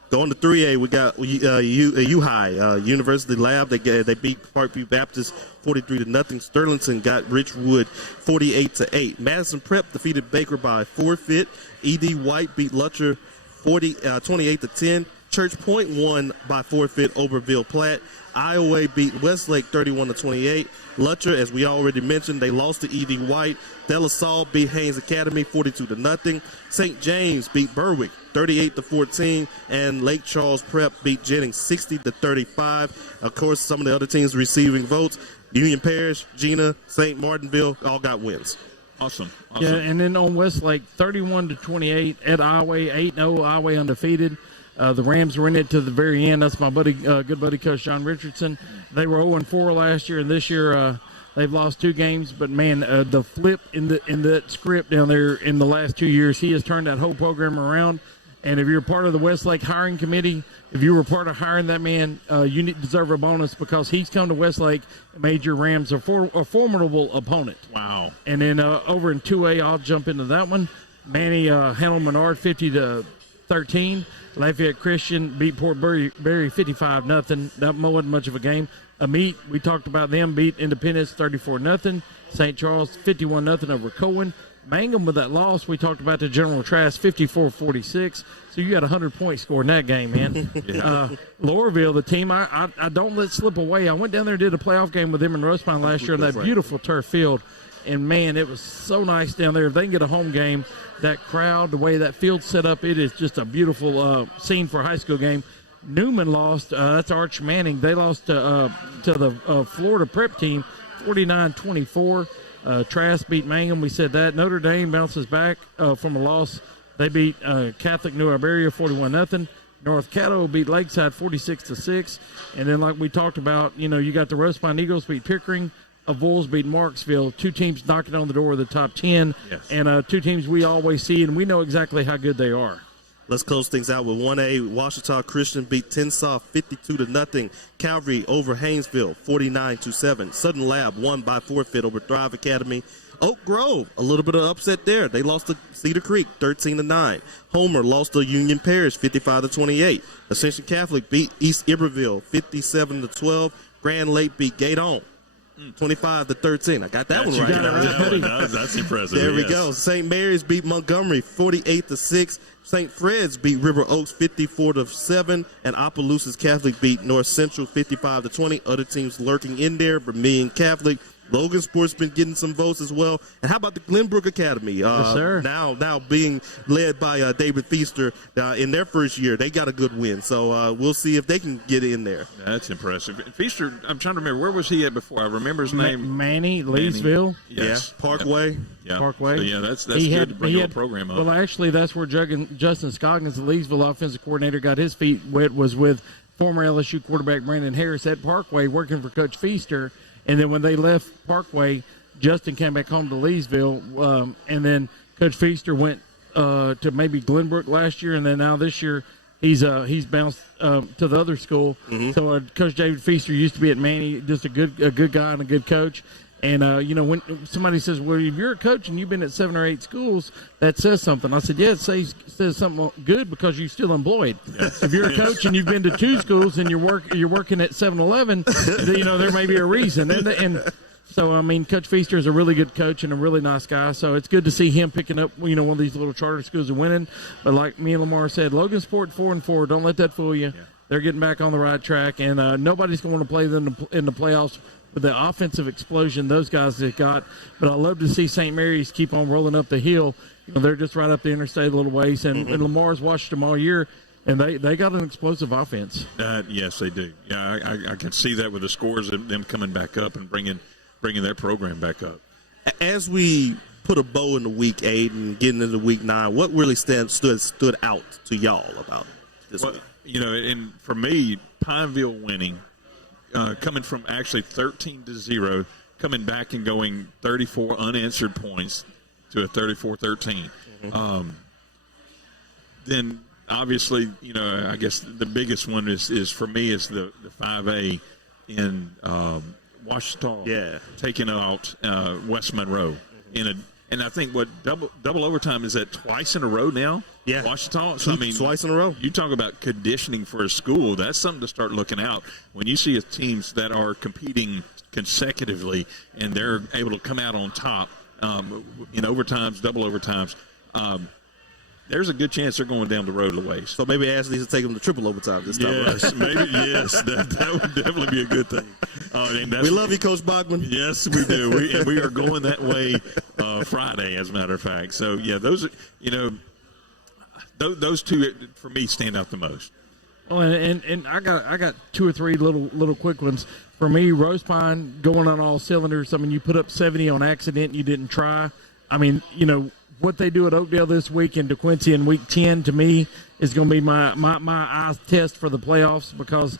Going to 3A, we got U-High, University Lab. They beat Parkview Baptist 43-0. Sterlington got Richwood 48-8. Madison Prep defeated Baker by forfeit. E.D. White beat Lutcher 28-10. Church Point won by forfeit over Ville Platte. Iowa beat Westlake 31-28. Lutcher, as we already mentioned, they lost to E.D. White. De La Salle beat Haynes Academy 42-0. St. James beat Berwick 38-14, and Lake Charles Prep beat Jennings 60-35. Of course, some of the other teams receiving votes: Union Parish, Gina, St. Martinville, all got wins. Awesome. Yeah, and then on Westlake, 31-28 at Iowa, 8-0, Iowa undefeated. The Rams were in it to the very end. That's my buddy, good buddy, Coach John Richardson. They were 0-4 last year, and this year they've lost 2 games. But man, the flip in that script down there in the last 2 years, he has turned that whole program around. And if you're part of the Westlake hiring committee, if you were part of hiring that man, you deserve a bonus because he's come to Westlake and made your Rams a formidable opponent. Wow. And then over in 2A, I'll jump into that one. Manny handled Menard 50-13. Lafayette Christian beat Port Berry 55-0. That wasn't much of a game. Amit, we talked about them, beat Independence 34-0. St. Charles 51-0 over Cowan. Mangum with that loss, we talked about the General Trask 54-46. So you got a 100-point score in that game, man. Laurelville, the team I don't let slip away. I went down there and did a playoff game with them in Rosepine last year in that beautiful turf field. And, man, it was so nice down there. If they can get a home game, that crowd, the way that field's set up, it is just a beautiful scene for a high school game. Newman lost. That's Arch Manning. They lost to the Florida Prep team 49-24. Trask beat Mangum. We said that. Notre Dame bounces back from a loss. They beat Catholic New Iberia 41-0. North Caddo beat Lakeside 46-6. And then, like we talked about, you got the Rosepine Eagles beat Pickering. Wolves beat Marksville. 2 teams knocking on the door of the top 10. Yes. And 2 teams we always see, and we know exactly how good they are. Let's close things out with 1A. Washita Christian beat Tensaw 52-0. Calvary over Haynesville 49-7. Sudden Lab won by forfeit over Thrive Academy. Oak Grove, a little bit of upset there. They lost to Cedar Creek 13-9. Homer lost to Union Parish 55-28. Ascension Catholic beat East Iberville 57-12. Grand Lake beat Gaydon 25-13. I got that one right. That's impressive. There we go. St. Mary's beat Montgomery 48-6. St. Fred's beat River Oaks 54-7. And Opelousas Catholic beat North Central 55-20. Other teams lurking in there: Vermilion Catholic, Logan Sport's been getting some votes as well. And how about the Glenbrook Academy? Yes, sir. Now being led by David Feaster in their first year, they got a good win. So we'll see if they can get in there. That's impressive. Feaster, I'm trying to remember, where was he at before? I remember his name. Manny, Leesville. Yes. Yeah, Parkway. Yeah. Parkway. So, yeah, that's good to bring the program up. Well, actually, that's where Justin Scoggins, the Leesville offensive coordinator, got his feet wet, was with former LSU quarterback Brandon Harris at Parkway working for Coach Feaster. And then when they left Parkway, Justin came back home to Leesville. And then Coach Feaster went to maybe Glenbrook last year. And then now this year he's bounced to the other school. Mm-hmm. So Coach David Feaster used to be at Manny, just a good guy and a good coach. And, when somebody says, well, if you're a coach and you've been at 7 or 8 schools, that says something. I said, yeah, it says something good because you're still employed. Yes. If you're a coach and you've been to 2 schools and you're working at 7-Eleven, there may be a reason. And so, I mean, Coach Feaster is a really good coach and a really nice guy. So it's good to see him picking up, one of these little charter schools and winning. But like me and LaMar said, Logan Sport 4-4. Don't let that fool you. Yeah. They're getting back on the right track, and nobody's going to want to play them in the playoffs with the offensive explosion those guys have got. But I love to see St. Mary's keep on rolling up the hill. They're just right up the interstate a little ways, and Lamar's watched them all year, and they got an explosive offense. Yes, they do. Yeah, I can see that with the scores of them coming back up and bringing their program back up. As we put a bow in the week 8 and getting into week 9, what really stood out to y'all about this week? And for me, Pineville winning, coming from actually 13-0, coming back and going 34 unanswered points to a 34-13. Mm-hmm. Then obviously, I guess the biggest one is for me is the 5A in Washita. Yeah, taking out West Monroe and I think double overtime is that twice in a row now. Yeah, Washita. So twice in a row. You talk about conditioning for a school. That's something to start looking out when you see teams that are competing consecutively and they're able to come out on top in overtimes, double overtimes. There's a good chance they're going down the road a ways. So maybe Ash needs to take them to triple overtime this time. Yes, maybe. Yes, that would definitely be a good thing. We love you, Coach Bachman. Yes, we do. We are going that way Friday, as a matter of fact. So yeah, those are those two for me stand out the most. Well, and I got 2 or 3 little quick ones. For me, Rose Pine going on all cylinders. I mean, you put up 70 on accident. You didn't try. I mean, what they do at Oakdale this week and DeQuincy in week 10 to me is going to be my eye test for the playoffs because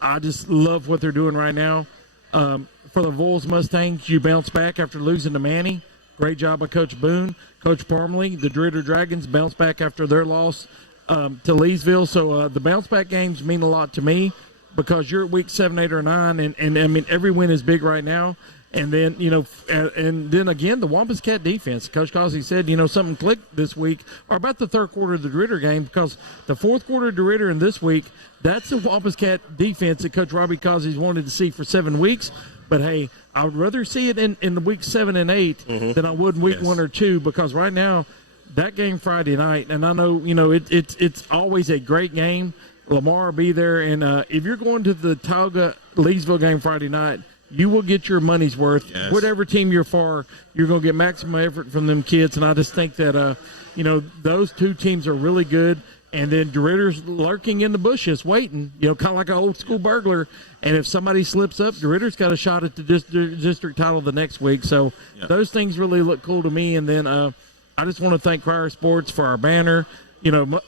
I just love what they're doing right now. For the Vols Mustangs, you bounce back after losing to Manny. Great job by Coach Boone. Coach Parmley, the Dritter Dragons, bounce back after their loss to Leesville. So the bounce back games mean a lot to me because you're at week 7, 8, or 9, and I mean every win is big right now. And then, and then again, the Wampus Cat defense. Coach Causey said, something clicked this week, or about the third quarter of the DeRitter game, because the fourth quarter of DeRitter in this week, that's the Wampus Cat defense that Coach Robbie Causey's wanted to see for 7 weeks. But, hey, I would rather see it in the week 7 and 8 than I would in week 1 or 2, because right now, that game Friday night, and I know, it's always a great game. LaMar will be there, and if you're going to the Tauga-Leesville game Friday night, you will get your money's worth. Yes. Whatever team you're for, you're going to get maximum effort from them kids. And I just think that, those 2 teams are really good. And then DeRitter's lurking in the bushes, waiting, kind of like an old school burglar. And if somebody slips up, DeRitter's got a shot at the district title the next week. So those things really look cool to me. And then I just want to thank Crier Sports for our banner.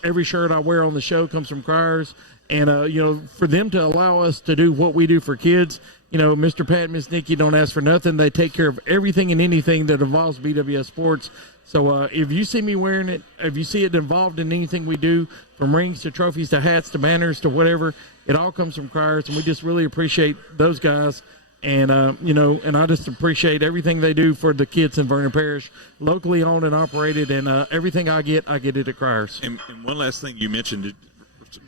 Every shirt I wear on the show comes from Criers. And, for them to allow us to do what we do for kids, Mr. Pat and Miss Nikki don't ask for nothing. They take care of everything and anything that involves BWS Sports. So if you see me wearing it, if you see it involved in anything we do, from rings to trophies to hats to banners to whatever, it all comes from Criers, and we just really appreciate those guys. And, and I just appreciate everything they do for the kids in Vernon Parish, locally owned and operated, and everything I get it at Criers. And one last thing you mentioned,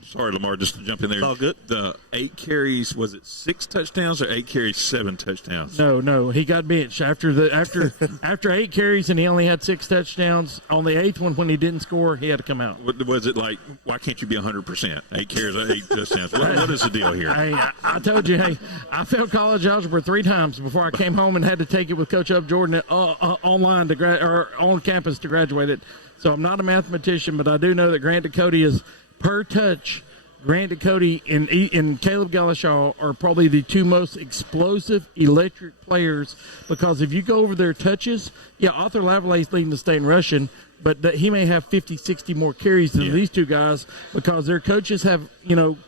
sorry, LaMar, just to jump in there. It's all good. The 8 carries, was it 6 touchdowns or 8 carries, 7 touchdowns? No, he got benched after 8 carries, and he only had 6 touchdowns. On the 8th one, when he didn't score, he had to come out. Was it like, why can't you be 100%? 8 carries, 8 touchdowns. What is the deal here? I told you, I failed college algebra 3 times before I came home and had to take it with Coach Up Jordan online or on campus to graduate it. So I'm not a mathematician, but I do know that Grant Ducote is per touch. Grant Ducote and Caleb Galashaw are probably the 2 most explosive, electric players, because if you go over their touches, Arthur Lavallee's leading the state in rushing, but he may have 50, 60 more carries than these 2 guys, because their coaches have,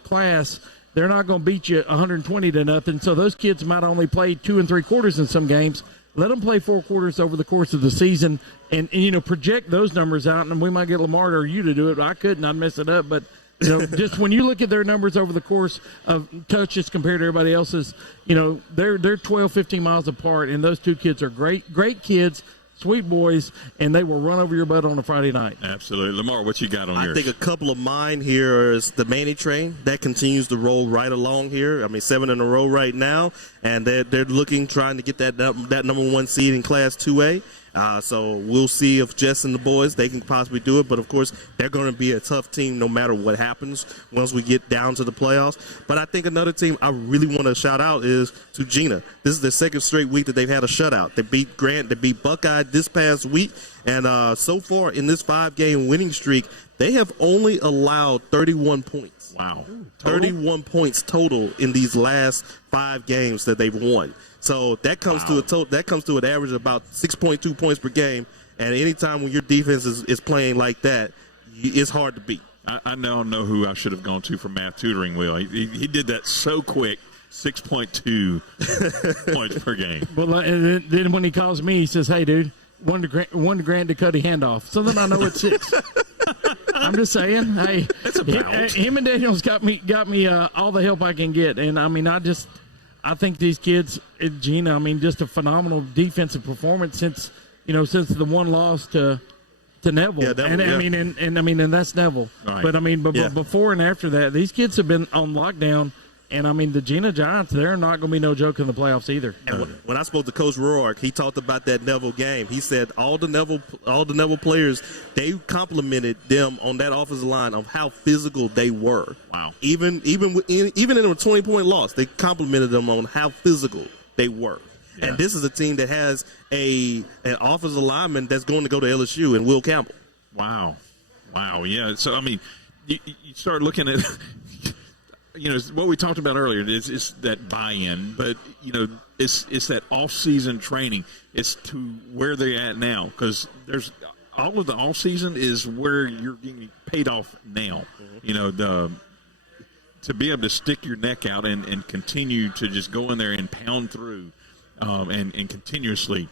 class. They're not going to beat you 120 to nothing. So those kids might only play 2 3/4 in some games. Let them play 4 quarters over the course of the season and project those numbers out. And we might get LaMar or you to do it. I couldn't. I'd mess it up. But, just when you look at their numbers over the course of touches compared to everybody else's, they're 12, 15 miles apart. And those 2 kids are great kids, sweet boys, and they will run over your butt on a Friday night. Absolutely. LaMar, what you got on yours? I think a couple of mine here is the Manny train. That continues to roll right along here. 7 in a row right now, and they're trying to get that number 1 seed in Class 2A. So we'll see if Jess and the boys, they can possibly do it. But, of course, they're going to be a tough team no matter what happens once we get down to the playoffs. But I think another team I really want to shout out is to Gina. This is their 2nd straight week that they've had a shutout. They beat Grant. They beat Buckeye this past week. And so far in this 5-game winning streak, they have only allowed 31 points. Wow. 31 points total in these last 5 games that they've won. So that comes to an average of about 6.2 points per game. And anytime when your defense is playing like that, it's hard to beat. I now know who I should have gone to for math tutoring, Will. He did that so quick. 6.2 points per game. Well, and then when he calls me, he says, "Hey, dude, one to Grant Ducote handoff." So then I know it's 6. I'm just saying, hey, him and Daniels got me all the help I can get, and I think these kids, Gina, just a phenomenal defensive performance since the 1 loss to Neville. And that's Neville. Right. But before and after that, these kids have been on lockdown. And, the Gina Giants, they're not going to be no joke in the playoffs either. And when I spoke to Coach Roark, he talked about that Neville game. He said all the Neville players, they complimented them on that offensive line of how physical they were. Wow. Even in a 20-point loss, they complimented them on how physical they were. Yeah. And this is a team that has an offensive lineman that's going to go to LSU, and Will Campbell. Wow. Yeah. So, you start looking at – what we talked about earlier is that buy-in, but, it's that off-season training. It's to where they're at now, because there's all of the off-season is where you're getting paid off now. Mm-hmm. To be able to stick your neck out and continue to just go in there and pound through and continuously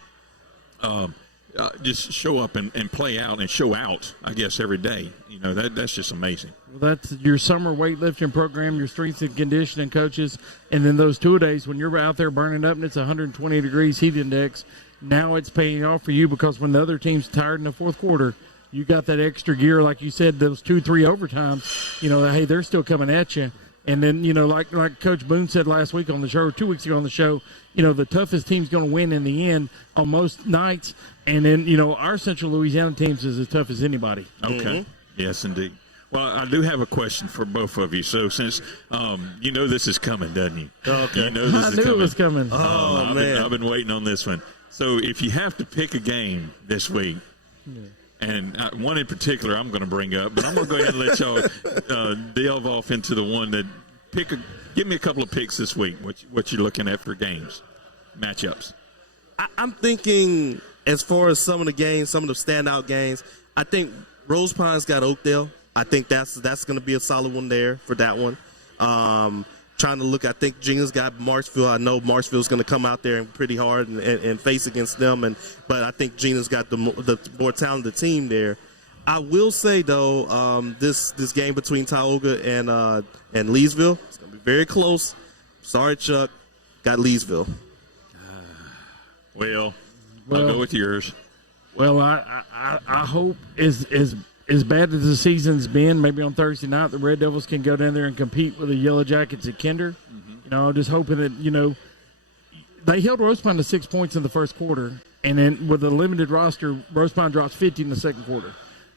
just show up and play out and show out, I guess, every day. That's just amazing. Well, that's your summer weightlifting program, your strength and conditioning coaches, and then those 2 days when you're out there burning up and it's 120 degrees heat index. Now it's paying off for you, because when the other team's tired in the 4th quarter, you got that extra gear, like you said, those 2-3 overtimes. Hey, they're still coming at you. And then, like Coach Boone said last week on the show, or 2 weeks ago on the show, the toughest team's going to win in the end on most nights. And then, our Central Louisiana teams is as tough as anybody. Okay. Mm-hmm. Yes, indeed. Well, I do have a question for both of you. So since this is coming, doesn't you? Okay. I knew it was coming. Man. I've been waiting on this one. So if you have to pick a game this week, and one in particular I'm going to bring up, but I'm going to go ahead and let y'all delve off into the one that give me a couple of picks this week, what you're looking at for games, matchups. I'm thinking, as far as some of the games, some of the standout games, I think Rose Pine's got Oakdale. I think that's going to be a solid one there for that one. Trying to look, I think Gina's got Marshville. I know Marshville's going to come out there and pretty hard and face against them. But I think Gina's got the more talented team there. I will say, though, this game between Tioga and Leesville, it's going to be very close. Sorry, Chuck. Got Leesville. Well, I'll go with yours. Well, I hope as as bad as the season's been, maybe on Thursday night, the Red Devils can go down there and compete with the Yellow Jackets at Kinder. I'm just hoping that, they held Rose Pine to 6 points in the first quarter, and then with a limited roster, Rose Pine drops 50 in the second quarter.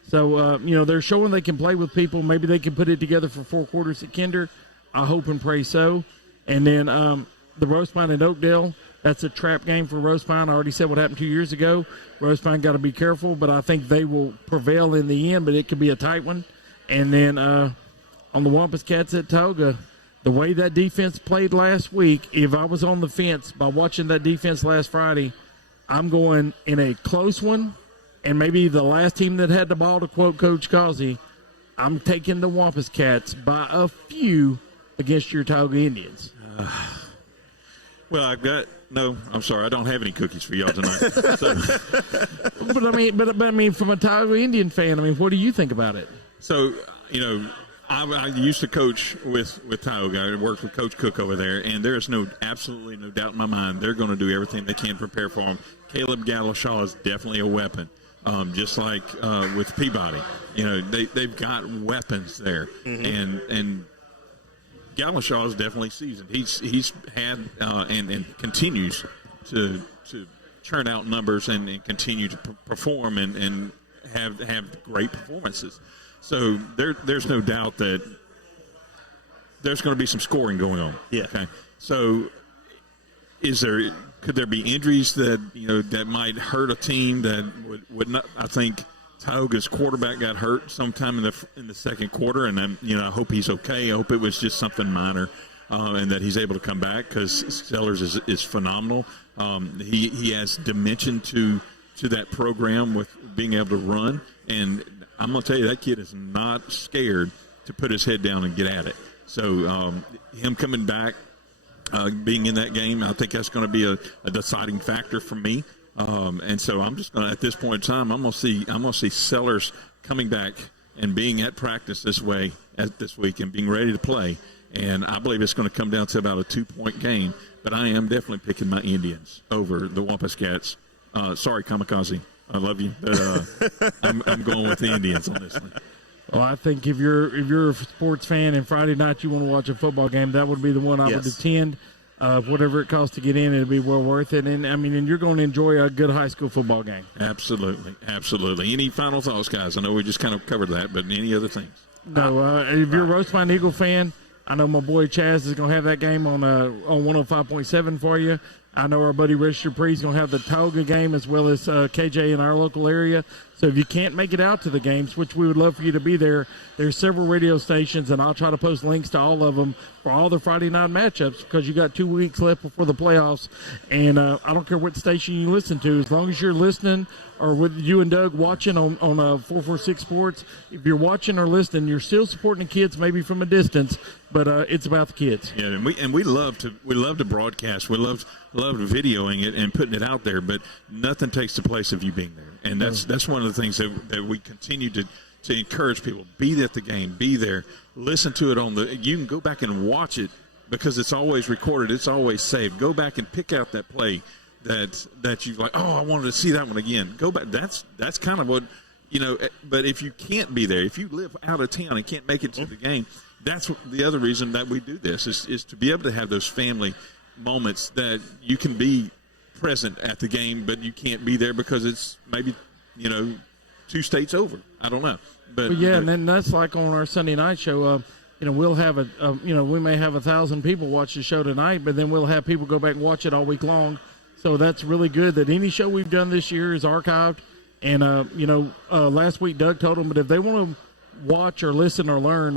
So, they're showing they can play with people. Maybe they can put it together for 4 quarters at Kinder. I hope and pray so. And then the Rose Pine and Oakdale, that's a trap game for Rose Pine. I already said what happened 2 years ago. Rose Pine got to be careful, but I think they will prevail in the end, but it could be a tight one. And then on the Wampus Cats at Tioga, the way that defense played last week, if I was on the fence by watching that defense last Friday, I'm going in a close one, and maybe the last team that had the ball, to quote Coach Causey, I'm taking the Wampus Cats by a few against your Tioga Indians. Well, I'm sorry, I don't have any cookies for y'all tonight. But I mean, from a Tioga Indian fan, what do you think about it? So, I used to coach with Tioga. I worked with Coach Cook over there, and there's absolutely no doubt in my mind they're going to do everything they can to prepare for him. Caleb Galashaw is definitely a weapon, just like with Peabody. They've got weapons there, and Galashaw is definitely seasoned. He's had and continues to churn out numbers and continue to perform and have great performances. So there's no doubt that there's going to be some scoring going on. Yeah. Okay. So could there be injuries that might hurt a team that would not? I think Tioga's quarterback got hurt sometime in the second quarter, and I hope he's okay. I hope it was just something minor, and that he's able to come back, because Sellers is phenomenal. He has dimension to that program with being able to run, and I'm going to tell you, that kid is not scared to put his head down and get at it. So him coming back, being in that game, I think that's going to be a deciding factor for me. And so I'm just going to, at this point in time, I'm going to see Sellers coming back and being at practice this week and being ready to play. And I believe it's going to come down to about a 2-point game. But I am definitely picking my Indians over the Wampus Cats. Sorry, Kamikaze. I love you. But, I'm going with the Indians on this one. Well, I think if you're a sports fan and Friday night you want to watch a football game, that would be the one I would attend. Whatever it costs to get in, it'd be well worth it. And and you're going to enjoy a good high school football game. Absolutely. Any final thoughts, guys? I know we just kind of covered that, but any other things? No. If you're a Rose Pine Eagle fan, I know my boy Chaz is going to have that game on 105.7 for you. I know our buddy Rich Dupree is going to have the Tioga game, as well as KJ in our local area. So if you can't make it out to the games, which we would love for you to be there, there's several radio stations, and I'll try to post links to all of them for all the Friday night matchups, because you got 2 weeks left before the playoffs. And I don't care what station you listen to, as long as you're listening, or with you and Doug watching on 446 Sports. If you're watching or listening, you're still supporting the kids, maybe from a distance, but it's about the kids. Yeah, and we love to broadcast. We love videoing it and putting it out there, but nothing takes the place of you being there. And that's one of the things that we continue to encourage people. Be at the game, be there, listen to it you can go back and watch it, because it's always recorded, it's always saved. Go back and pick out that play that you're like, oh, I wanted to see that one again. Go back. That's kind of what, but if you can't be there, if you live out of town and can't make it to the game, that's the other reason that we do this is to be able to have those family moments that you can be present at the game, but you can't be there because it's maybe 2 states over. I don't know, but and then that's like on our Sunday night show. We'll have we may have 1,000 people watch the show tonight, but then we'll have people go back and watch it all week long. So that's really good that any show we've done this year is archived. And last week Doug told them, but if they want to watch or listen or learn,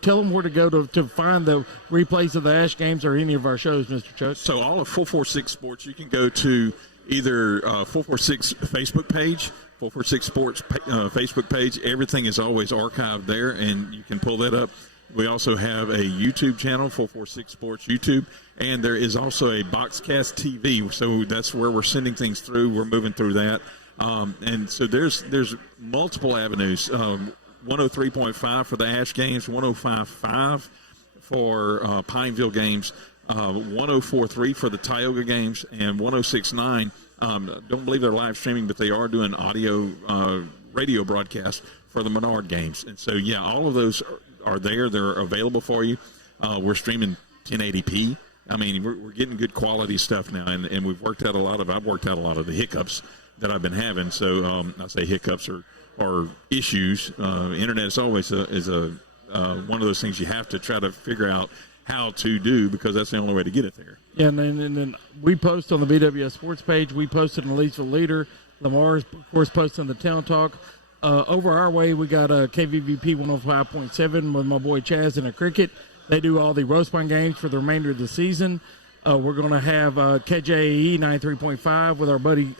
tell them where to go to find the replays of the Ash games or any of our shows, Mr. Chuck. So all of 446 Sports, you can go to either 446 Facebook page, 446 Sports Facebook page. Everything is always archived there, and you can pull that up. We also have a YouTube channel, 446 Sports YouTube, and there is also a Boxcast TV. So that's where we're sending things through. We're moving through that. And so there's multiple avenues. 103.5 for the Ash games, 105.5 for Pineville games, 104.3 for the Tioga games, and 106.9. Don't believe they're live streaming, but they are doing audio radio broadcast for the Menard games. And so, yeah, all of those are there. They're available for you. We're streaming 1080p. I mean, we're getting good quality stuff now, and we've I've worked out a lot of the hiccups that I've been having. So I say hiccups or issues. Internet is always one of those things you have to try to figure out how to do, because that's the only way to get it there. Yeah, and then we post on the BWS Sports page. We posted in the Leesville Leader. LaMar, of course, posted on the Town Talk. Over our way, we got KVVP 105.7 with my boy Chaz in a cricket. They do all the roast pine games for the remainder of the season. We're going to have KJAE 93.5 with our buddy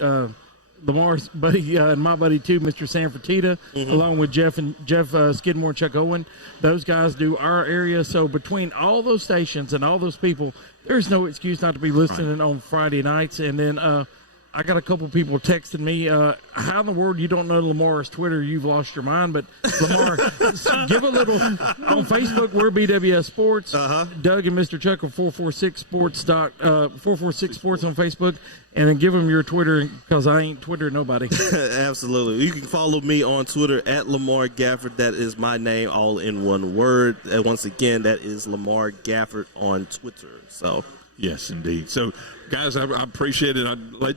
Lamar's buddy and my buddy too, Mr. Sam Fertitta, along with Jeff Skidmore and Chuck Owen. Those guys do our area. So between all those stations and all those people, there's no excuse not to be listening on Friday nights. And then I got a couple people texting me, how in the world you don't know Lamar's Twitter? You've lost your mind. But Lamar, give a little on Facebook. We're BWS Sports. Doug and Mr. Chuck are 446 Sports 446 Sports on Facebook, and then give them your Twitter, because I ain't Twitter nobody. Absolutely. You can follow me on Twitter at LaMar Gafford. That is my name, all in one word. And once again, that is LaMar Gafford on Twitter. So yes, indeed. So guys, I appreciate it.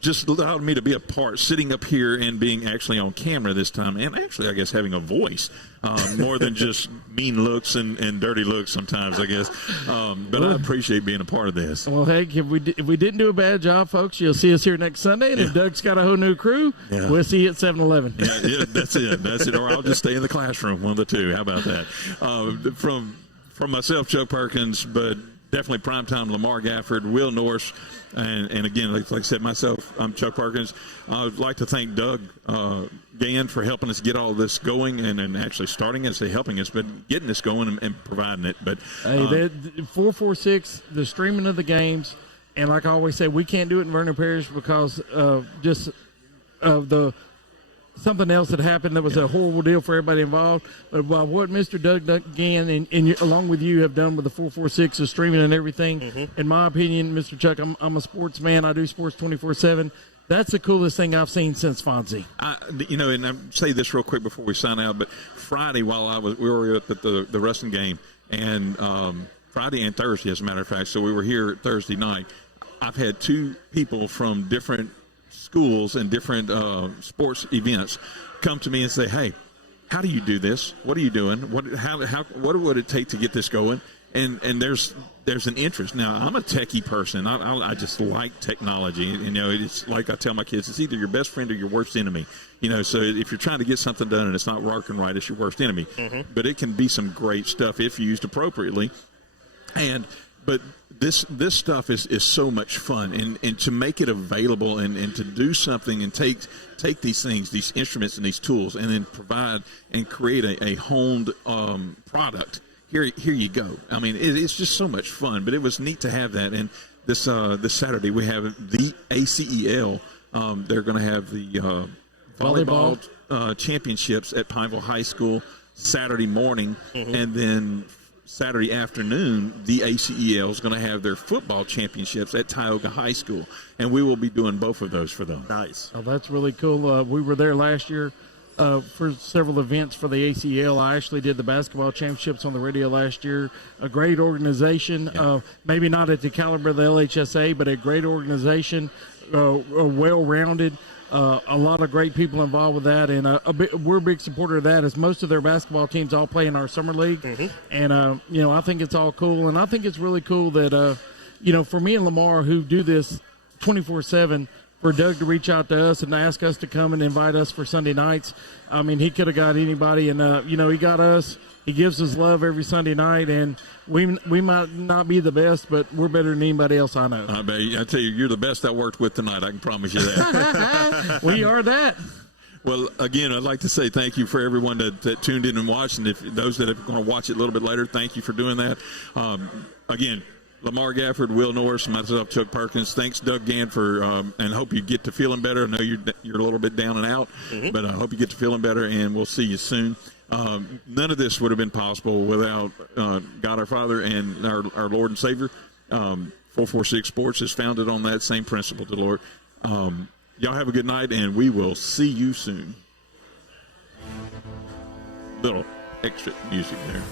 Just allowed me to be a part, sitting up here and being actually on camera this time, and actually, I guess, having a voice more than just mean looks and dirty looks sometimes, I guess. But I appreciate being a part of this. Well, hey, if we didn't do a bad job, folks, you'll see us here next Sunday. And if Doug's got a whole new crew, we'll see you at 7-Eleven. Yeah, that's it. Or I'll just stay in the classroom, one of the two. How about that? From myself, Chuck Perkins, but definitely primetime LaMar Gafford, Will Norris, and again, like I said, myself, I'm Chuck Perkins. I'd like to thank Doug Gann for helping us get all this going and actually starting it, helping us, but getting this going and providing it. But hey, 446, the streaming of the games, and like I always say, we can't do it in Vernon Parish because just of the something else that happened that was a horrible deal for everybody involved. But by what Mr. Doug Gann and along with you have done with the 446 of streaming and everything, in my opinion, Mr. Chuck, I'm a sports man. I do sports 24/7. That's the coolest thing I've seen since Fonzie. And I say this real quick before we sign out, but Friday while we were at the wrestling game, and Friday and Thursday, as a matter of fact, so we were here Thursday night. I've had two people from different schools and different sports events come to me and say, "Hey, how do you do this? What are you doing? What would it take to get this going?" And there's an interest. Now, I'm a techie person. I just like technology. It's like I tell my kids, it's either your best friend or your worst enemy. So if you're trying to get something done and it's not working right, it's your worst enemy. But it can be some great stuff if used appropriately. But this stuff is so much fun, and to make it available and to do something and take these things, these instruments and these tools, and then provide and create a honed product. Here you go. I mean, it's just so much fun. But it was neat to have that. And this Saturday we have the ACEL. They're going to have the volleyball championships at Pineville High School Saturday morning, and then Saturday afternoon, the ACEL is going to have their football championships at Tioga High School, and we will be doing both of those for them. Nice. Oh, that's really cool. We were there last year for several events for the ACEL. I actually did the basketball championships on the radio last year. A great organization, maybe not at the caliber of the LHSA, but a great organization, well-rounded. A lot of great people involved with that, and we're a big supporter of that, as most of their basketball teams all play in our summer league. And I think it's all cool, and I think it's really cool that for me and LaMar, who do this 24/7, for Doug to reach out to us and ask us to come and invite us for Sunday nights. I mean, he could have got anybody, and he got us. He gives us love every Sunday night, and we might not be the best, but we're better than anybody else I know. I tell you, you're the best I worked with tonight. I can promise you that. We are that. Well, again, I'd like to say thank you for everyone that tuned in and watched, and if those that are going to watch it a little bit later, thank you for doing that. Again, LaMar Gafford, Will Norris, and myself, Chuck Perkins. Thanks, Doug Gann, for and hope you get to feeling better. I know you're a little bit down and out, but I hope you get to feeling better, and we'll see you soon. None of this would have been possible without God our Father and our Lord and Savior. 446 Sports is founded on that same principle, the Lord. Y'all have a good night, and we will see you soon. little extra music there.